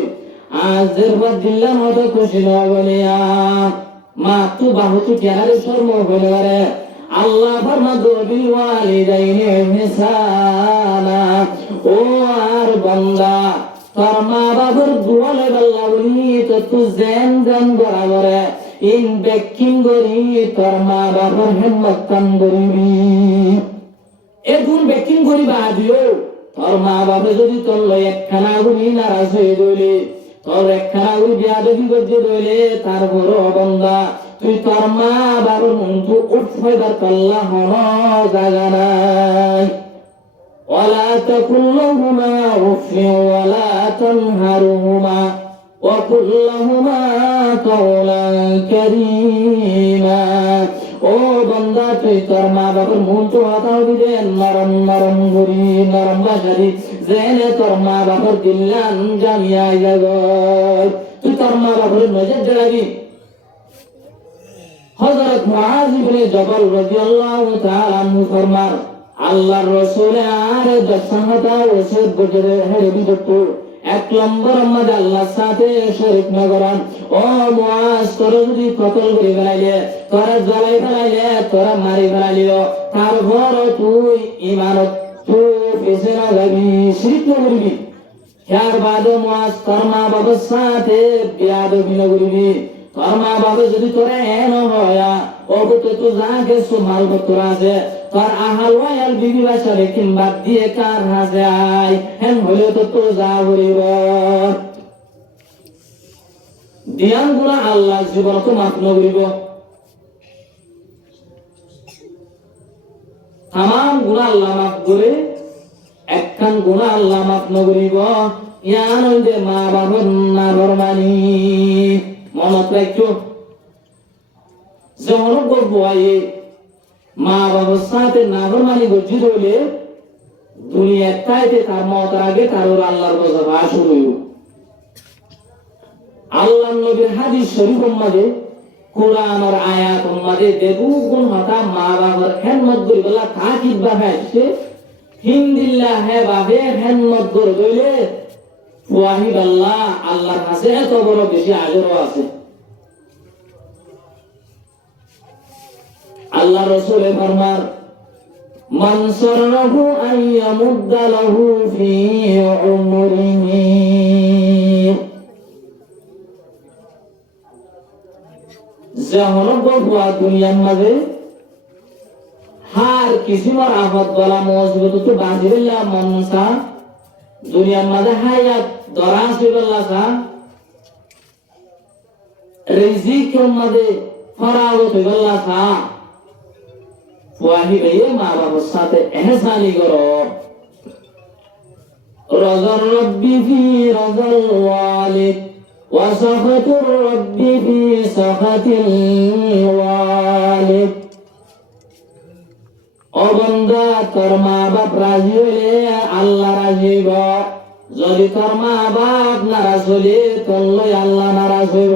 আজের বুয়া দিল্লাম হতো খুশি না বলে মা তু বাহু তু কেনারে শর্ম হইলে পারে আল্লাহ ফরমাদু বিল ওয়ালিদাইনি ইহসানা ও আর বান্দা তোর মা বাবার দুয়ালে বাল্লা বলি তো তু জেন বরাবরে ইন বেকিং গরি তোর মা বাবার হিম্মত কাম করিবি এ গুণ বেকিং করি বাদিও তোর মা বাবা যদি তোর লয় একখানা গুলি নারাজ হয়ে গেলে তোর একখানা গুলি বিয়া দেখি করতে দইলে তার বড় বান্দা তুই তোর মা বাবার মন্ত্র উঠফাইবার কাল্লা হন জায়গা নাই ওয়ালা তাকুল লাহুমা উফিন ওয়ালা তানহারহুমা وقل لهما قولا كريما ও বান্দা তুই তোর মা বাবার মন্ত্র হাতাও দিলে নরম নরম করি নরম ভাষারি জেনে তোর মা বাবার দিল্লান জামিয়া যাব তুই তোর মা বাবার নজর দেখাবি হযরত মুআয ইবনে জবাল রাদিয়াল্লাহু তাআলা আনহু ফরমান আল্লাহর রাসূল আর দশাহতা ওসিয়ত বজরে হেরে বিদতু এক নম্বর আমাদের আল্লাহর সাথে শরীক না করান ও মুআয তোর যদি কতল করে ফেলাইলে তোরা জ্বালাই ফেলাইলে তোরা মারি ফেলাইলিও তারপর তুই ইমানত তুই পেছে না যাবি শিরক করবি ইয়ার বাদে মুআয তোর মা বাবার সাথে বিয়াদবি না করবি তোর মা বাবা যদি তোরা এন হয়া ওগো তো তুই যাকে সুমাল বতরা আছে তোর আহাল ওয়াল বিবি বাসারে কিংবা দিয়ে কার হাসে আই হেন হইলে তো তুই যা করিব দিয়ান গুণা আল্লাহ জীবন তো মাফ নকরিব তামাম গুণা আল্লাহ মাফ করে একখান গুণা আল্লাহ মাফ নকরিব ইয়ান হইলে মা বাবার না ফরমানি মনত রাখো যখন গল্প আয়ে মা বাবার সাথে নাফরমানি গর্জিত হইলে দুনিয়ার তাইতে তার মতের আগে কারোর আল্লাহর গজব শুরু হইব আল্লাহর নবীর হাদিস শরীফের মাঝে কোরআনের আয়াতের মাঝে দেবু গুণ হতা মা বাবার খেদমত করি বলা তাকিদ বাহাইছে হিন্দিল্লাহ হে বাবে খেদমত করে দইলে ওয়াহিদ আল্লাহ আল্লাহর কাছে এত বড় বেশি আজরও আছে আল্লাহ রাসূল ফরমান মান সারাহু আইয়ামুদ্দা লাহু ফি উমরিহি যখন গল্প দুনিয়ার মাঝে হার কিসিমর আফত বলা মজবুত তো বাজিরিল্লা মনসা দুনিয়ার মাঝে হায়াত দরাজ হইবল্লা সা রিজিকের মাঝে ফরাগত হইবল্লা সা ওয়াহি ভাইয়ে মা বাবার সাথে এহসানি করো রাজার রব্বি ফি রাজাল ওয়ালিদ ওয়া সাখাতুর রব্বি ফি সাখাতিল ওয়ালিদ ও বান্দা তোর মা বাপ রাজি হইলে আল্লাহ রাজি হইব যদি তোর মা বাপ নারাজ হইলে তোর লই আল্লাহ নারাজ হইব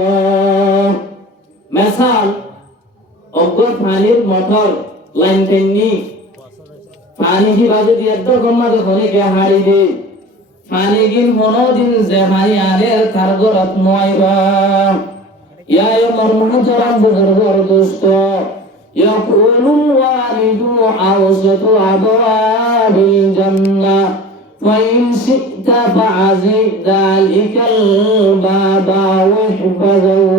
মেসাল অজ্ঞ পানির মোটর লাইন টেননি পানি কি বাজে দিয়ে তো গম্মাতে হনে কে হাড়ি দে পানি গিন হনো দিন যে ভাই আরে তার গরত নয়বা ইয়া মোর মুহতারাম বুজুর্গর দোস্ত يقول الوالد أوسط أبواب الجنة وإن شئت فعزل ذلك الباب واحفظه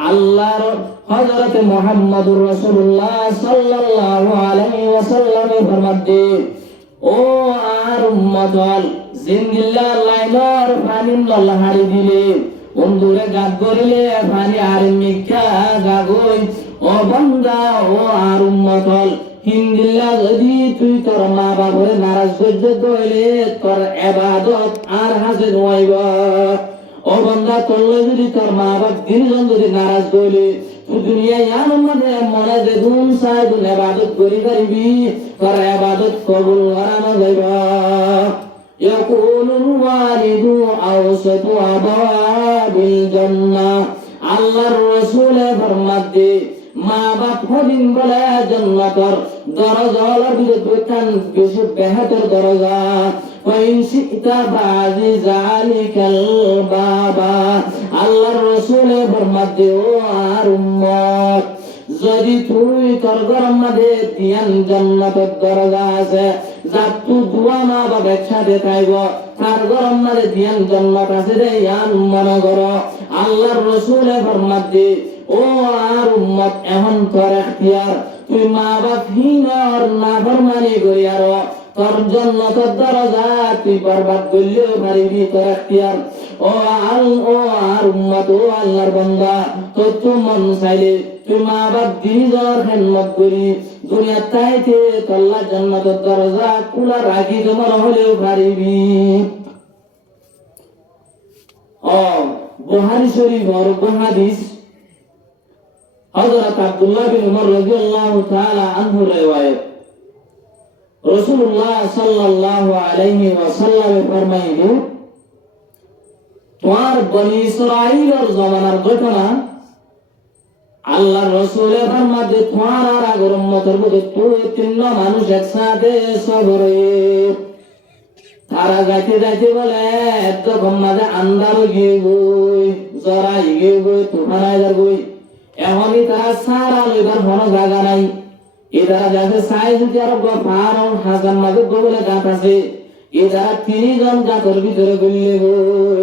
الله حضرت محمد رسول الله صلى الله عليه وسلم فرماتے ও আর উম্মতল জিন্দিল্লাহ লাইনর পানিম লল্লাহ হারি দিলে বন্ধুরে গাত করিলে পানি আর মিথ্যা গাগই ও বান্দা ও আর উম্মতল হিন্দিল্লাহ যদি তুই তোর মা বাবার নারাজ সহ্য হইলে তোর ইবাদত আর হাসিল হইব ও বান্দা তোর যদি তোর মা বাপ দিনজন যদি নারাজ হইলে তুই দুনিয়া ইয়ার মধ্যে মনে যে গুণ চাই তুই ইবাদত করি পারিবি তোর ইবাদত কবুল করানো যাইব يقول الوالد أوسط أبواب الجنة আল্লাহর রাসূল ফরমাতে মা বাপ হদিন বলে জান্নাতের দরজা হলো বিদ্যুতান বেশি বেহতর দরজা ওয়াইন শিতা বাজি জালিকাল বাবা আল্লাহর রাসূল ফরমাতে ও আর উম্মত যদি তুই তোর ঘরের মধ্যে তিয়ান জান্নাতের দরজা আছে যা তুই দোয়া মা বাপ একসাথে খাইব তার ঘরের মধ্যে তিয়ান জান্নাত আছে রে ইয়ান মনে করো আল্লাহর রাসূল ফরমাতে ও আর উম্মত এখন তোর এখতিয়ার তুই মা বাপ হিনর নাফরমানি করি আর তোর জান্নাতের দরজা তুই বরবাদ করলেও পারিবি তোর এখতিয়ার ও আর উম্মত ও আল্লাহর বান্দা তোর তো মন চাইলে তুই মা বাপ দিনজর খেদমত করি দুনিয়া তাইতে আল্লাহ জান্নাতের দরজা খোলা রাখি তোমার হলেও পারিবি ও বুখারী শরীফের হাদিস হযরত আব্দুল্লাহ বিন উমর রাদিয়াল্লাহু তাআলা আনহু riwayat রাসূলুল্লাহ সাল্লাল্লাহু আলাইহি ওয়াসাল্লাম ফরমাইলেন তোমার বনি ইসরাঈলের জামানার ঘটনা আল্লাহর রাসূল ফরমাতে তোমার আর আগের উম্মতের মধ্যে দুই তিন মানুষ একসাথে সফরে তারা যাইতে যাইতে বলে এত গম্মাদে আন্দার গিয়ে গই জরাই গিয়ে গই তুফানায় যার গই এমনই তারা সারা লইবার কোনো জায়গা নাই এদারা যাতে চাই যদি আরো পার হাজার মাঝে গোবলে গাঁত আছে এদারা 3 জন গাঁতর ভিতরে গড়লে গই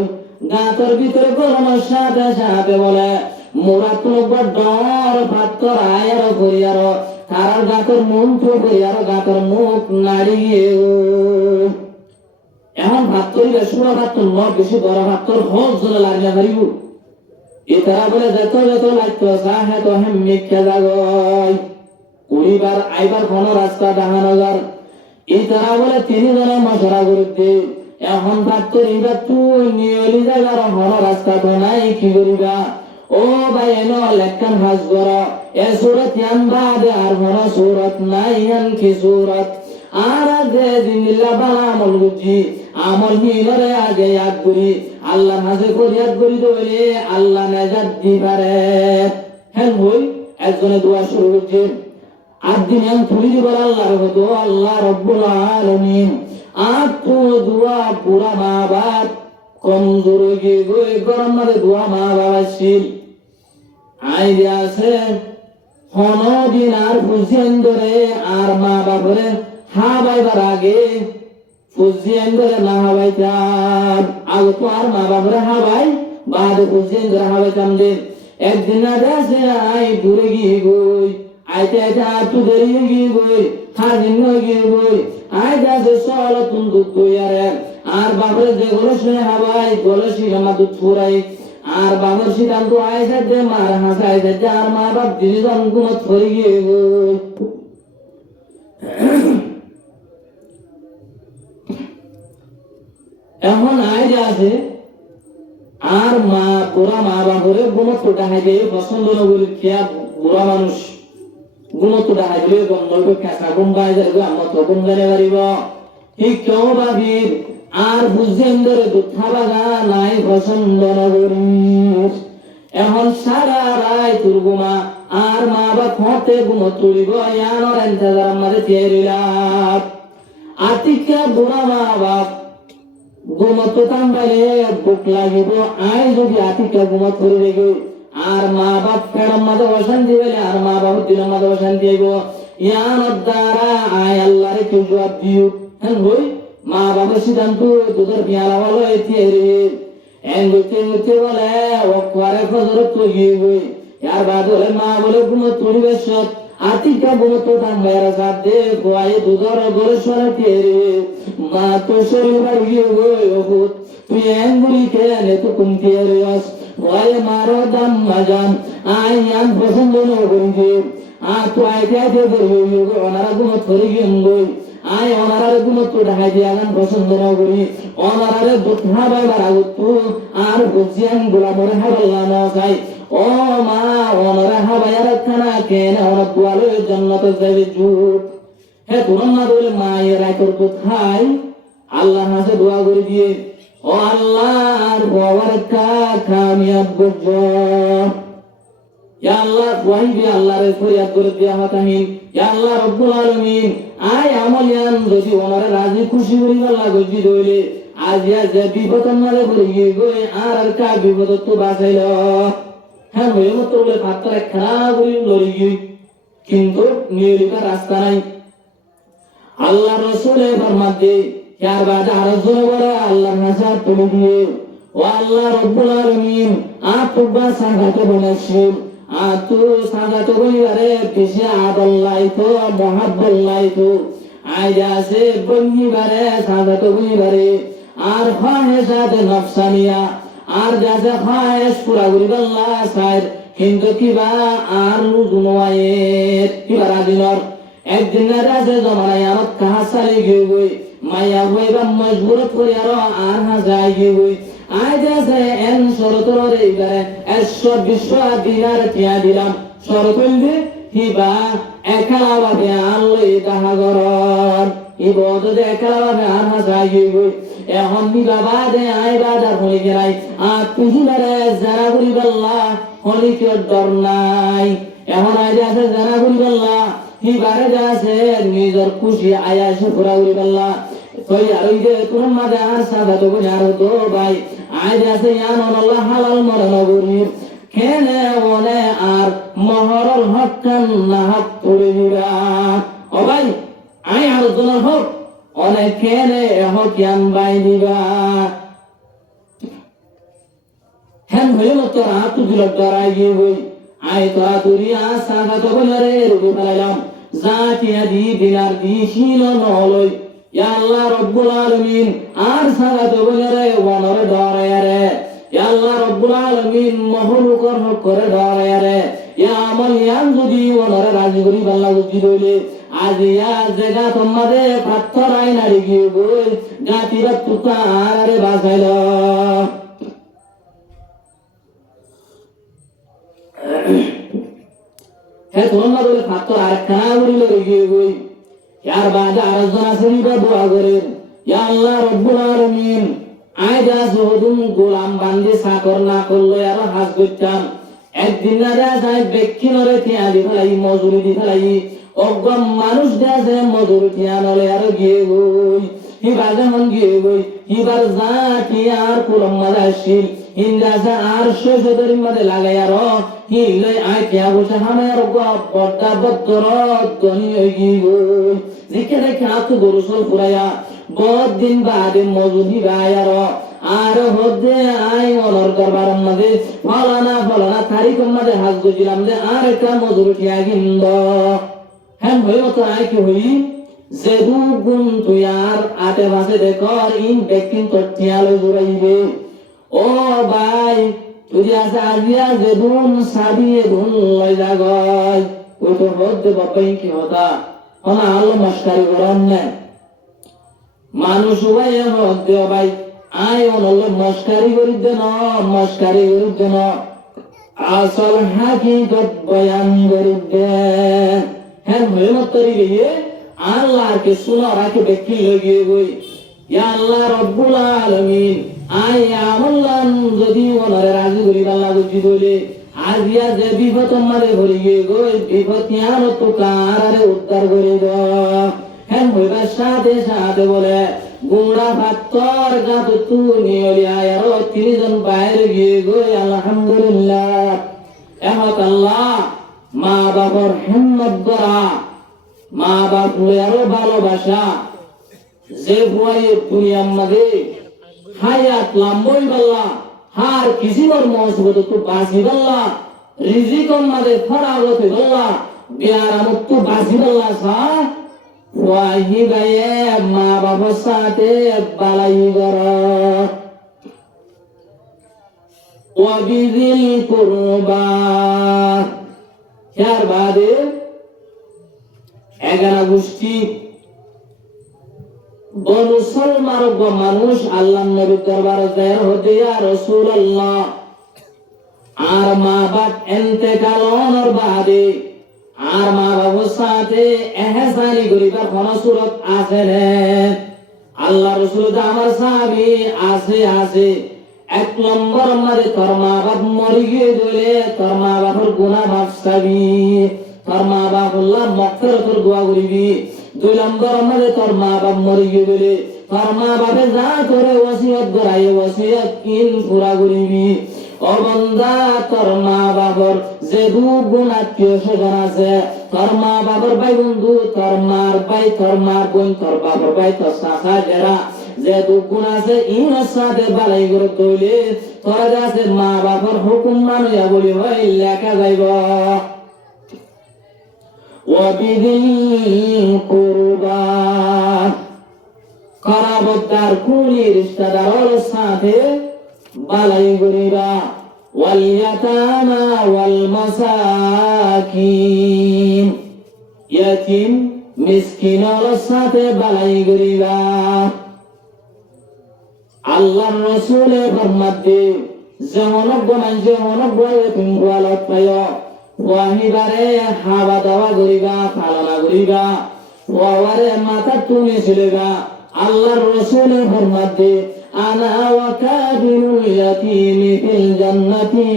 গাঁতর ভিতরে গলানোর সাথে সাথে বলে মোরা তো ডর পাত্তর আয়ার করিয়ার তারার গাঁতর মন তো করিয়ার গাঁতর মুখ নাড়িয়ে এখন ভাত করিলে সুরা ভাত বেশি বড় ভাত হজ জলে লাগিয়ে পারিব এ তারা বলে যত যত লাগতো সাহে তো হেম মিথ্যা জাগয় পরিবার আইবার কোন রাস্তা দেখানো যার এই তারা বলে 3 জনে মশরা করতে এখন ভাত করিবা তুই নিয়লি যাইবার কোন রাস্তা তো নাই কি করিবা ও ভাই এনো লেখান হাজ করা এ সূরত ইয়ান বাদে আর কোন সূরত নাই ইয়ান কি সূরত আর যে জিনিল্লা বালা আমল বুঝি আমল হিনরে আগে ইয়াদ করি আল্লাহ হাজে ফরিয়াদ করি দইলে আল্লাহ নাজাত দিবারে হেন হই একজনে দোয়া শুরু করছে আর দিন আমি তুলি দিবার আল্লাহর হতো আল্লাহ রব্বুল আলামিন আর তো দোয়া পুরা মা বাপ কমজোর হয়ে গিয়ে গরম মারে দোয়া মা বাবা ছিল আইডি আছে হনো দিন আর বুঝিয়েন ধরে আর মা বাপরে হা বাইবার আগে ফুজিয়েন ধরে না হাবাইতাম আগে তো আর মা বাপরে হা ভাই বাদে ফুজিয়েন ধরে হাবাইতাম দে একদিন আগে আছে আই দূরে গিয়ে গই আইতে আইতে আর তু দেরি গিয়ে গই হাজিন হয়ে গিয়ে গই আই যাচ্ছে সল তুন দুধ গইয়ারে আর বাবরে যে গলে শুনে হাবাই গলে শিলামা দুধ ফুরাই আর বাবর সিদ্ধান্ত আইসা দে মার হাসা আইসা দে আর মা বাপ দিদি গুণত ফরি গিয়ে গই এখন আই আছে আর মা পুরা মা বাবরে গুণত ডাহাই দিয়ে পছন্দ নগরী খেয়া বুড়া মানুষ গুণত ডাহাই দিলে গন্ধ কেঁচা গুণ গাই যাবে আমার তো গুণ গানে পারিব ঠিক কেউ ভাবির আর বুঝেন ধরে দুঃখা বাগা নাই পছন্দ নগরী এখন সারা রায় তোর গুমা আর মা বাপ হতে গুণত তুলিব ইয়ানোর এন্তাজার আমাদের চেয়ে রইলাম আতিকা বুড়া মা বাপ গুমত তাঙ্গালে বুক লাগিব আই যদি আতিকা গুমত করে রেগে আর মা বাপ ফেড়ার মাঝে অশান্তি বলে আর মা বাপ দিনের মাঝে অশান্তি আইব ইয়ানোর দ্বারা আয় আল্লাহরে কেউ জবাব দিও হ্যাঁ বই মা বাবার সিদ্ধান্ত তোদের বিয়ালা ভালো এটি রে এন গইতে গইতে বলে ওয়ারে ফজর তো গিয়ে গই ইয়ার বাদ বলে মা বলে গুমত পরিবেশ আতিকা গুমত তাঙ্গারা সাথ দে গোয়ায়ে দুধর গরে সরাতে রে মা তো শরীর বাড়িয়ে গই ওহুত তুই এঙ্গুলি খেলে তো কুমতে রেস গোয়ায়ে মারো দাম মাজান আই আন পছন্দ নগরী আর তো আইতে আইতে ধরবি ওনারা গুমত করে গিয়ে গই আই ওনারারে গুমত ঢাকাই দিয়ে আগান পছন্দ নগরী ওনারারে দুধা বাইবার আগতু আর বুঝিয়ান গোলামরে হাবাল্লা না চাই ও মা ওনারা হাবাইয়ার খানা কেন ওনার দুয়ালে জান্নাতে যাবে জুট হে তুরন না বলে মা এর আইতর কোথায় আল্লাহ হাসে দোয়া করে দিয়ে ও আল্লাহ আর বাবার কা কামিয়াব করব ইয়া আল্লাহ ওয়াহিদি আল্লাহরে ফরিয়াদ করে দেয়া হতাহিন ইয়া আল্লাহ রব্বুল আলামিন আই আমলিয়ান যদি ওনারে রাজি খুশি করি আল্লাহ গজি দইলে আজ ইয়া যে বিপদ আমারে করে গিয়ে গই আর কা বিপদ তো বাঁচাইল হ্যাঁ হয়ে মতো বলে পাত্র খারাপ করে লড়ি গিয়ে কিন্তু নিয়লিকার রাস্তা নাই আল্লাহ রসুলে ফরমান দে ইয়ার বাদ আরো জোরে বলে আল্লাহর নাসার তুলে দিয়ে ও আল্লাহ রব্বুল আলামিন আতুবা সাগাতে বলেছেন আতু সাগাতে বলিবারে পিছে আদাল্লাই তো মহাব্বল্লাই তো আইজা আছে বলিবারে সাগাতে বলিবারে আর ফাহে সাথে নফসানিয়া আর যাতে ফাহেস পুরা করিবাল্লাহ সাইর কিন্তু কিবা আর দুনওয়ায়ের কিবা রাদিনর একদিন রাজে জমানায় আমার কাহা চালি গিয়ে গই মাইয়া বই বা মজবুরত করি আর হাজাই গিয়ে গই আজ আছে এন শরতর এইবারে 120 দিনার টিয়া দিলাম শরত হইলে হিবা একালা ভাবে আনলো তাহা গরর ইবদ একালা ভাবে আর হাজাই গিয়ে গই এখন নিবা বাদে আই বাদার হলি গেলাই আর তুহিবারে যারা করিবাল্লাহ হলি কেউ ডর নাই এখন আজ আছে যারা করিবাল্লাহ হিবারে যাচ্ছে নিজের খুশি আয়াসে পুরা করিবাল্লাহ কই আর ওই যে কোন মাঝে আর সাদা তো আর তো ভাই আজ আছে ইয়ান আল্লাহ হালাল মরণ করি কেনে বলে আর মহরল হকান না হক পড়ে দিবা ও ভাই আই আর জনের হক অনেক কেনে হক ইয়ান বাই দিবা হেন হইল তো রাত দিল ডরাই গিয়ে গই আই তোরা তুরিয়া সাদা তো বলে রুবি ফেলাইলাম জাতিয়া দি দিনার দি শিল নহলই ইয়া আল্লাহ রব্বুল আলামিন আর সাগাতে বলে রে ওয়ানরে ডরায় রে ইয়া আল্লাহ রব্বুল আলামিন মহলুকর হক করে ডরায় রে ইয়া আমল ইয়ান যদি ওয়ানরে রাজি করি আল্লাহ বুঝি দইলে আজ ইয়া জায়গা তোমাদের পাথর আই নাড়ি গিয়ে গই গাতিরা তুতা আরে বাজাইল হে তোমরা বলে পাথর আর খানা করিল গিয়ে গই ইয়ার বাদে আরেকজন আছে দোয়া করেন ইয়া আল্লাহ রব্বুল আলামিন আজ যদুম গোলাম বান্দি চাকর না করলো আর হাজ করতাম একদিন না যায় ব্যক্তি নরে টিয়া দি ফেলাই মজুরি দি ফেলাই অগম মানুষ দেয় মজুরি টিয়া নলে আর গিয়ে গই হিবার যেমন গিয়ে গই হিবার যা টিয়ার পুরম মাঝে আসিল হিন্দাসা আর শৈশবের মধ্যে লাগাই আর হিলই আয় টিয়া বসে হামে আর বড্ডা বত্তর ধনী হয়ে গিয়ে গই দেখে দেখে আতু গরু সল ফুরাইয়া বহুত দিন বাদে মজুরি ভাই আর আর হদে আই ওনার দরবারের মাঝে ফলানা ফলানা তারিখের মাঝে হাজ বুঝিলাম যে আর একটা মজুর ঠিয়া গিন্দ হ্যাঁ হইও তো আই কি হই যে গুণ তুই আর আটে মাসে দেখর ইন ব্যক্তিন তোর ঠিয়ালে জুড়াইবে ও ভাই তুই আছে আজিয়া যে গুণ সাবিয়ে গুণ লই যাগয় ওই তো হদে বাবাই কি হতা ওনা আলো মস্কারি করার না মানুষ ভাই হদে ভাই আই অনলে মস্কারি করি দেন মস্কারি করি দেন আসল হাকিকত বয়ান করি দেন হ্যাঁ মেহনত করি গিয়ে আল্লাহকে শোনা রাখে ব্যক্তি লাগিয়ে গই ইয়া আল্লাহ রব্বুল আলামিন আই আমলান যদি ওনারে রাজি করি আল্লাহ বুঝি বলে আজিয়া যে বিপদ মারে ভরি গিয়ে গই বিপদ ইয়ার তো কারারে উদ্ধার করে দাও হ্যাঁ হইবার সাথে সাথে বলে গুড়া ভাতর গাত তু নিয়লি আয়ার 30 জন বাইরে গিয়ে গই আলহামদুলিল্লাহ এহত আল্লাহ মা বাবার হিম্মত করা মা বাপরে আরো ভালোবাসা যে বুয়াই দুনিয়ার মাঝে হায়াত লম্বই বল্লা হার কিসিমর মহসবত তো বাসি বল্লা রিজিকর মাঝে ফরাগত বল্লা বিয়ার আমত তো বাসি বল্লা সা ওয়াহি গায়ে মা বাবার সাথে বালাই করা ওয়াবিদিল কুরবা ইয়ার বাদে 11 গোষ্ঠী বনু সালমার মানুষ আল্লাহর নবীর দরবারে যায় হতে ইয়া রাসূলুল্লাহ আর মা বাপ ইন্তেকাল হওয়ার বাদে আর মা বাবার সাথে এহসানি করিবার কোন সুরত আছে না আল্লাহ রাসূল আমার সাহাবী আছে 1 নম্বর মারে তোর মা বাপ মরি গিয়ে দিলে তোর মা বাবার গুনাহ মাফ চাবি তোর মা বাপ আল্লাহ মাগফিরাতের দোয়া করিবি 2 নম্বর মারে তোর মা বাপ মরি গিয়ে দিলে তোর মা বাপে যা করে ওসিয়ত করায় ওসিয়ত কিন পুরা করিবি ও বান্দা তোর মা বাবার যে গুণ আত্মীয় স্বজন আছে তোর মা বাবার ভাই বন্ধু তোর মার ভাই তোর মার বোন তোর বাবার ভাই তোর শাখা যারা যে গুণ আছে ইনার সাথে বালাই করে তৈলে তোর কাছে মা বাবার হুকুম মানিয়া বলি হয় লেখা যাইব ওয়াবিদিল কুরবা করাবতার কুলি রিশতাদার সাথে বালাই করিবা ওয়াল ইয়াতামা ওয়াল মাসাকিন ইয়াতিম মিসকিনের সাথে বালাই করিবা আল্লাহর রাসূলে ফরমাতে যেমন মানুষে অনেক ইয়াতিম গোয়ালত পায় ওয়াহিবারে হাওয়া দাওয়া করিবা পালনা করিবা ওয়ারে মাথা তুলে ছিলেবা আল্লাহর রাসূলে ফরমাতে আনা ওয়া কাবিলুল ইয়াতিম ফিল জান্নাতি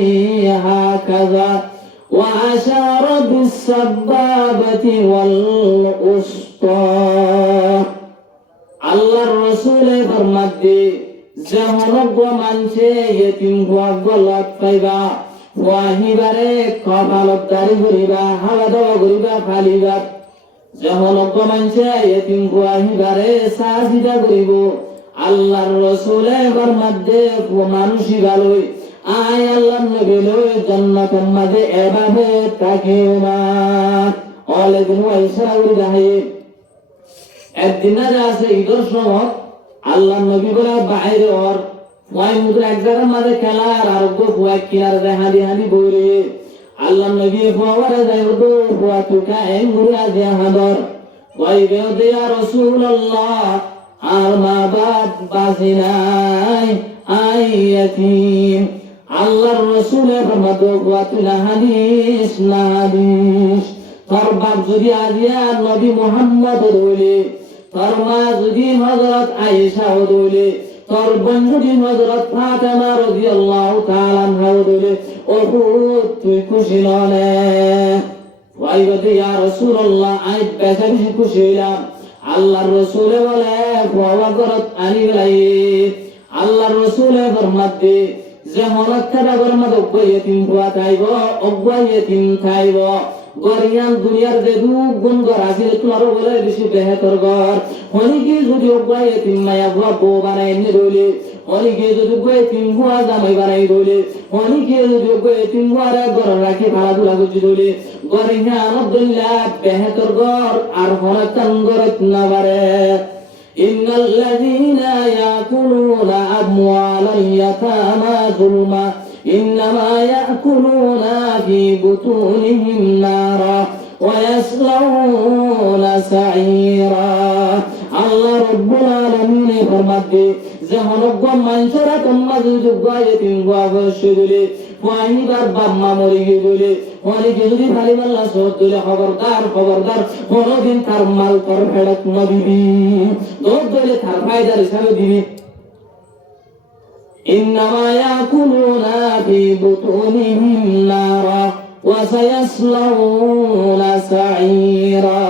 হাকাযা ওয়া আশারা বিস সাবাবাতি ওয়াল উসতা আল্লাহর রাসূলে ফরমাতে যেমন মানুষে ইয়াতিম গোয়ালত পাইবা ওয়াহিবারে কপালত দাড়ি করিবা হাওয়া দাওয়া করিবা ফালিবা যেমন মানুষে ইয়াতিম ওয়াহিবারে সাজিদা করিব আল্লাহর রাসূলে ফরমাতে মানুষই ভালোই আয় আল্লাহর নবী লই জান্নাতের মাঝে এভাবে তাকিও না অলেদিন ওয়াইসা উড়ি যাই একদিন আছে ঈদের সময় আল্লাহর নবী বলে বাইরে ওর ওয়াই মুদ্রা এক জায়গার মাঝে খেলা আর আরোগ্য ফুয়া কিনার হাঁদি হাঁদি বইরে আল্লাহর নবী ফুয়ারে যাই হতো ফুয়া তুকা এন ঘুরে আজিয়া হাঁদর ওয়াই বেও দিয়া রাসূলুল্লাহ আর মা বাপ বাঁচি নাই আই ইয়াতিম আল্লাহর রাসূলে ফরমাতো ফুয়া তুই না হাদিস তোর বাপ যদি আজিয়া নবী মুহাম্মদ হইলে তোর মা যদি হযরত আয়েশা হইলে তোর বোন যদি হযরত ফাতেমা রাদিয়াল্লাহু তাআলা আনহা হইলে ও তুই খুশি ননে Y Badi yeah Rasulullah I বেশি খুশি হইলাম আল্লাহর রাসূলে বলে ওয়াগরত আনি লাই আল্লাহর রাসূলে ফরমাতে যে মনক্ষাটা গরমত অব্যয়তিম বুয়া থাইব অব্যয়তিম থাইব গরিয়ান দুনিয়ার যে গুণ গর আছে তোমার বলে বেশি বেহতর গর হনি কি যদি অব্যয়তিম মায়া বুয়া বউ বানাই নি রইলে অনেকে যদি গয়ে তিন হুয়া জামাই বানাই দইলে অনেকে যদি গয়ে তিন হুয়ারা ঘর রাখি খেলাধুলা করছি দইলে ঘরে আলহামদুলিল্লাহ বেহতর ঘর আর হনাতান ঘরত না পারে إن الذين يأكلون أموال اليتامى ظلما إنما يأكلون في بطونهم نارا ويصلون سعيرا الله رب العالمين فرمته زهنوك منشرة مزجوك يتم وابشدلي ফাইবার বাম্মা মরে গেলে অনেকে যদি খালি আল্লাহ সহজ দিলে খবরদার খবরদার কোনদিন তার মাল কর ফেরত না দিবি দোষ দিলে তার ফায়দার হিসাবে দিবি إنما يأكلون في بطونهم نارا وسيصلون سعيرا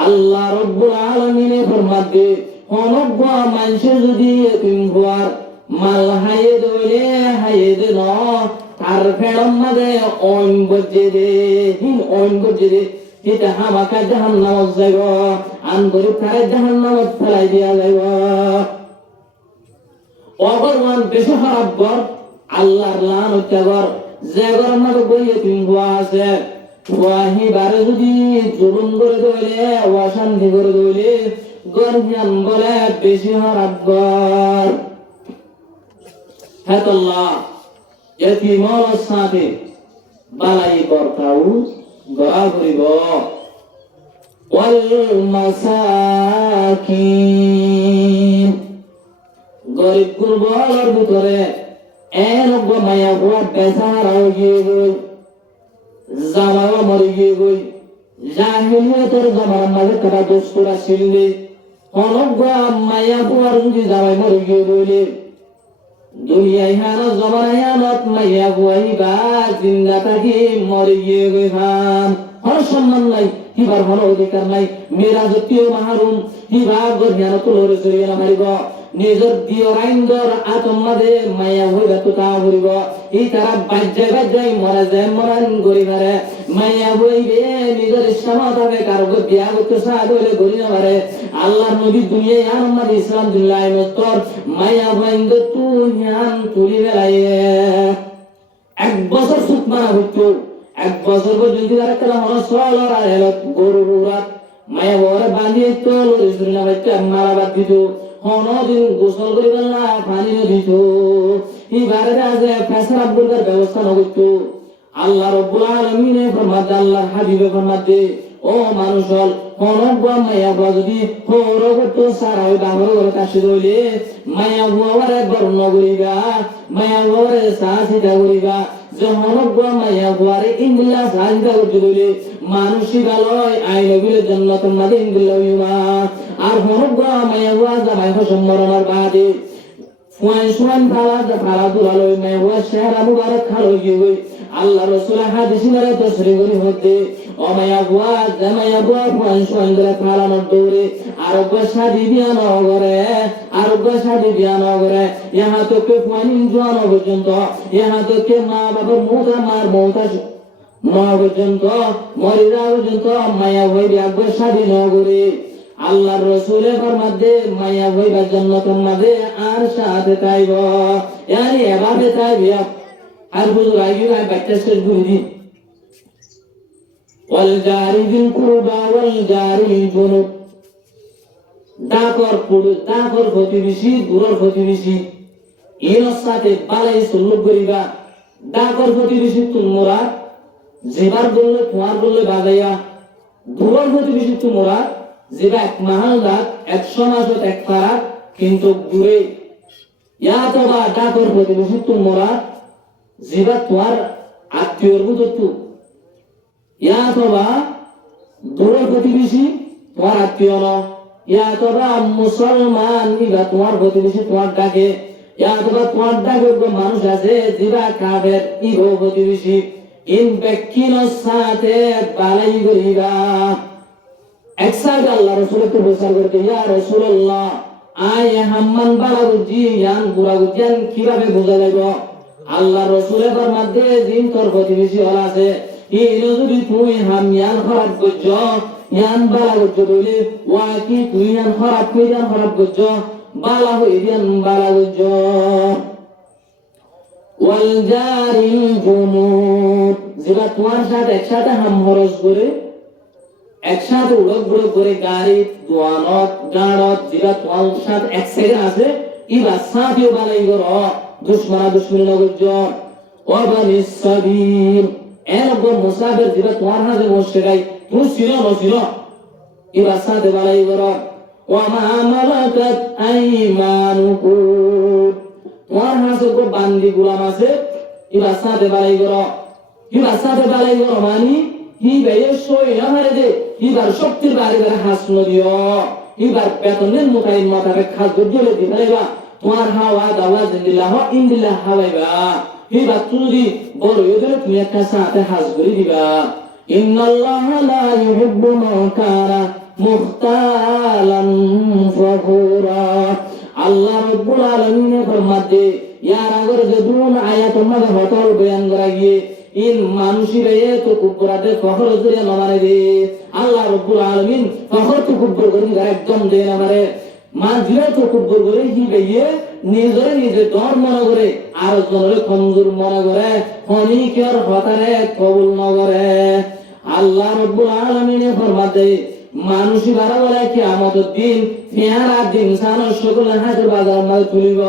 الله رب العالمين فرمته অনগ্বা মানুষের যদি এতিম হওয়ার মাল হাইয়ে দইলে হাইয়ে দে ন তার ফেরম মাঝে অন বজে দে হিন অন বজে দে এটা হামাকা জাহান্নামত যাইব আন গরিব তারে জাহান্নামত ফেলাই দিয়া যাইব অগরমান বেশি খারাপ ঘর আল্লাহর লানত ঘর যে ঘরের মাঝে বইয়ে তিন হওয়া আছে ওয়াহি বারে যদি জুলুম করে দইলে অশান্তি করে দইলে গরহিয়ান বলে বেশি খারাপ ঘর هات الله يتيمون الصافي بالاي برتاو غابريبو والمساكين গরিব গুরবালার ভিতরে এরকম মায়া হওয়া বেচারা হয়ে গই জামাও মরে গিয়ে গই জাহিলিয়াতের জামার মাঝে কটা দোস্তরা ছিললে অনগ্য মায়া হওয়ার যদি জামাই মরে গিয়ে গইলে দুনিয়ায় হানো জমানায় হানত মাইয়া বুয়াই বা জিন্দা থাকি মরে গিয়ে গই ভান হর সম্মান নাই হিবার হল অধিকার নাই মেরা জাতীয় মাহরুম হিবা গরিয়ানো তুলরে চলিয়ে না পারিব নিজের দিয় রাইন্দর আতম্মাদে মাইয়া হইবা তো তা হরিব এই তারা বাজ্যাই মরা যায় মরান গরিবারে মাইয়া হইবে নিজের ইসলামত হবে কারো বিয়া করতে সাহায্য হইলে গরি না পারে আল্লাহর নবী দুনিয়ায় আহমদ ইসলাম দুল্লাহ মস্তর মাইয়া হইন্দ তুই জ্ঞান তুলি বেলাইয়ে 1 বছর সুখ মারা হইতো 1 বছর পর্যন্ত তারা কালাম রসল আর হেলত গরুর উরাত মায়া বরে বাঁধিয়ে তো লরিসুরি না বাইতে মারা বাদ দিত হনদিন গোসল করিবেন না পানি দিত এবারে আছে ফেসার আব্দুলকার ব্যবস্থা নগত আল্লাহ রাব্বুল আলামিন ফরমাতে আল্লাহ হাবিবে ফরমাতে ও মানুষ হল হনগা মায়া যদি হরগত সারাই বাহর করে কাশি দইলে মায়া বুয়ারে বর্ণ করিবা মায়া বুয়ারে সাসিতা করিবা যে হনগা মায়া বুয়ারে ইংলা সাজদা করতে দইলে মানুষই গালয় আইলে বিলে জান্নাতুল মাদিন দিলাইবা আর হনগা মায়া বুয়া জামাই সম্মরণের বাদে ফুয়ান ফালা দুলালই মায়া বুয়া শেহরা মুবারক খালো গই আল্লাহ রাসূল হাদিসে মারে তশরীহ করি হতে ও মায়া বুয়া জামাইয়া বুয়া ফুয়ান ধরে ফালানোর দৌড়ে আরোগ্য শাদি বিয়া নগরে ইহা তো কে ফুয়ানি জোয়ানো পর্যন্ত ইহা তো কে মা বাবার মার মৌতা পর্যন্ত মরিরা পর্যন্ত মায়া হইবে আগ্য শাদি নগরে আল্লাহর রাসূলে ফরমাতে মায়া হইবা জান্নাতের মাঝে আর সাথে তাইব ইয়ানি এভাবে তাইবে আর হুজুর আইয়ুব বাচ্চা শেষ গুলি ওয়াল জারি বিল কুরবা ওয়াল জারি জুনুব দাকর প্রতিবেশী দূরের প্রতিবেশী এর সাথে বালাই সুলুক করিবা দাকর প্রতিবেশী তোমরা যেবার বললে তোমার বললে বাজাইয়া দূরের প্রতিবেশী তোমরা যেবা 1 মাহাল রাত 100 মাসত এক পারা কিন্তু দূরে ইয়া তোবা দাকর প্রতিবেশী তোমরা যেবা তোমার আত্মীয়র বুঝতো ইয়া তোবা দূরের প্রতিবেশী তোমার আত্মীয় ন ইয়া তোবা মুসলমান ইবা তোমার প্রতিবেশী তোমার ডাকে ইয়া তোবা তোমার ডাকে মানুষ আছে যেবা কাফের ইগো প্রতিবেশী ইন ব্যক্তির সাথে বালাই করিবা একসাথে আল্লাহ রাসূলকে প্রচার করতে ইয়া রাসূলুল্লাহ আয় হাম্মান বালা বুঝি ইয়ান বুড়া বুঝিয়ান কিভাবে বোঝা যাইব আল্লাহ রাসূলের ফরমাতে দিন তোর প্রতিবেশী হল আছে এই যদি তুই হামিয়ান খারাপ করছ ইয়ান বালা করছ বলে ওয়া কি তুই ইয়ান খারাপ করছ বালা হইদিয়ান বালা গুজ ওয়াল জারিল জুনুব যেটা তোমার সাথে একসাথে হামহরস করে একসাথে উড়ক করে গাড়ি দোয়ানত গাড়ত যেটা তোমার সাথে এক সেকেন্ড আছে ইবা সাথেও বালাই করো দুশ্মনী নগর ওয়াবানিস সাবিল এরকম মুসাফির যেটা তোমার হাতে বসে গাই তুমি ছিল ইবা সাথে বালাই করো ওয়ামা মালাকাত আইমানুকুম তোমার হাতে কো বান্দি গোলাম আছে ইবা সাথে বালাই করো মানে ইবার সই না মারে দে ইবার শক্তির বাড়ি হাস নদিও ইবার বেতনের মোতাইন মাথাকে খাস গজলে দিবাইবা তোমার হাওয়া দাওয়া জিন্দিল্লাহ ইন্দিল্লাহ হাওয়াইবা ইবার তুমি বড় এদের তুমি একটা সাথে হাস করে দিবা ইন্নাল্লাহ লা ইউহিব্বু মান কানা মুখতালান ফাখুরা আল্লাহ রাব্বুল আলামিন ফরমাতে ইয়ার আগর যে দুন আয়াতুল মধ্যে হতল বয়ান করা গিয়ে ইন মানুষের এত কুবরাতে ফখর করে নমারে দে আল্লাহ রাব্বুল আলামিন ফখর তো কুবর করে একদম দেন আমারে মাঝিরা তো কুবর করে কি গিয়ে নিজে ডর মনে করে আর জনরে কমজোর মনে করে খনিকের হতারে কবুল ন করে আল্লাহ রাব্বুল আলামিন ফরমাতে মানুষই বারা বলে কিয়ামতের দিন ফেয়ারা দিন সানো সকল হাতের বাজার মাল তুলিব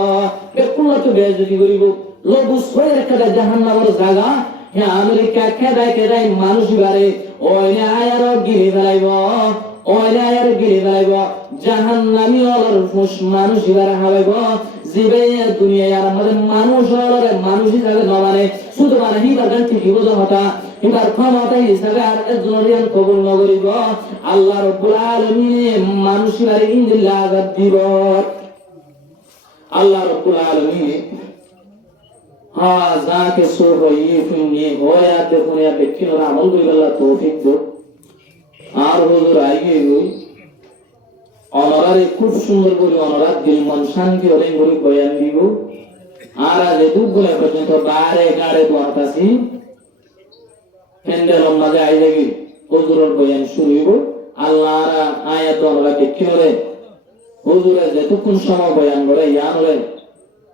বেকুল তো বেজতি করিব লোক সয়ে রেখে জাহান্নামের জায়গা হ্যাঁ আমেরিকা খেদাই মানুষই বারে ওইনে আয়ার গিরি ফেলাইব জাহান্নামী অলর ফুস মানুষই বারে হাবাইব জিবে দুনিয়ায় আর আমাদের মানুষ অলরে মানুষই যাবে নমানে শুধু মানে হিবার গান ঠিকই বোঝা হতা হিবার ক্ষমতা হিসাবে আর একজনের কবুল নগরিব আল্লাহ রাব্বুল আলামিন মানুষই বারে ইনদিল্লাহ আযাব দিব আল্লাহ রাব্বুল আলামিন যাকে সো হইয়ে ফুনিয়ে হয়াতে ফুনিয়া বেকিনোর আমল করি আল্লাহ তৌফিক দো আর হুজুর আইয়ে গই অনরারে খুব সুন্দর করে অনরার দিল মন শান্তি হলে করে বয়ান দিব আর আজ দুগুলা পর্যন্ত বারে গাড়ে দোয়াতাছি প্যান্ডেল মাঝে আই লাগি হুজুরের বয়ান শুরু হইব আল্লাহর আয়াত অনরা বেকিনোরে হুজুরে যেটুকুন সময় বয়ান করে ইয়ানরে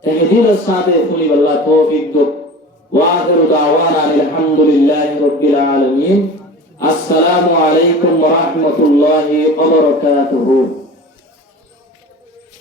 تهديد الصادق فلي بالله توفيق وآخر دعوانا الحمد لله رب العالمين السلام عليكم ورحمة الله وبركاته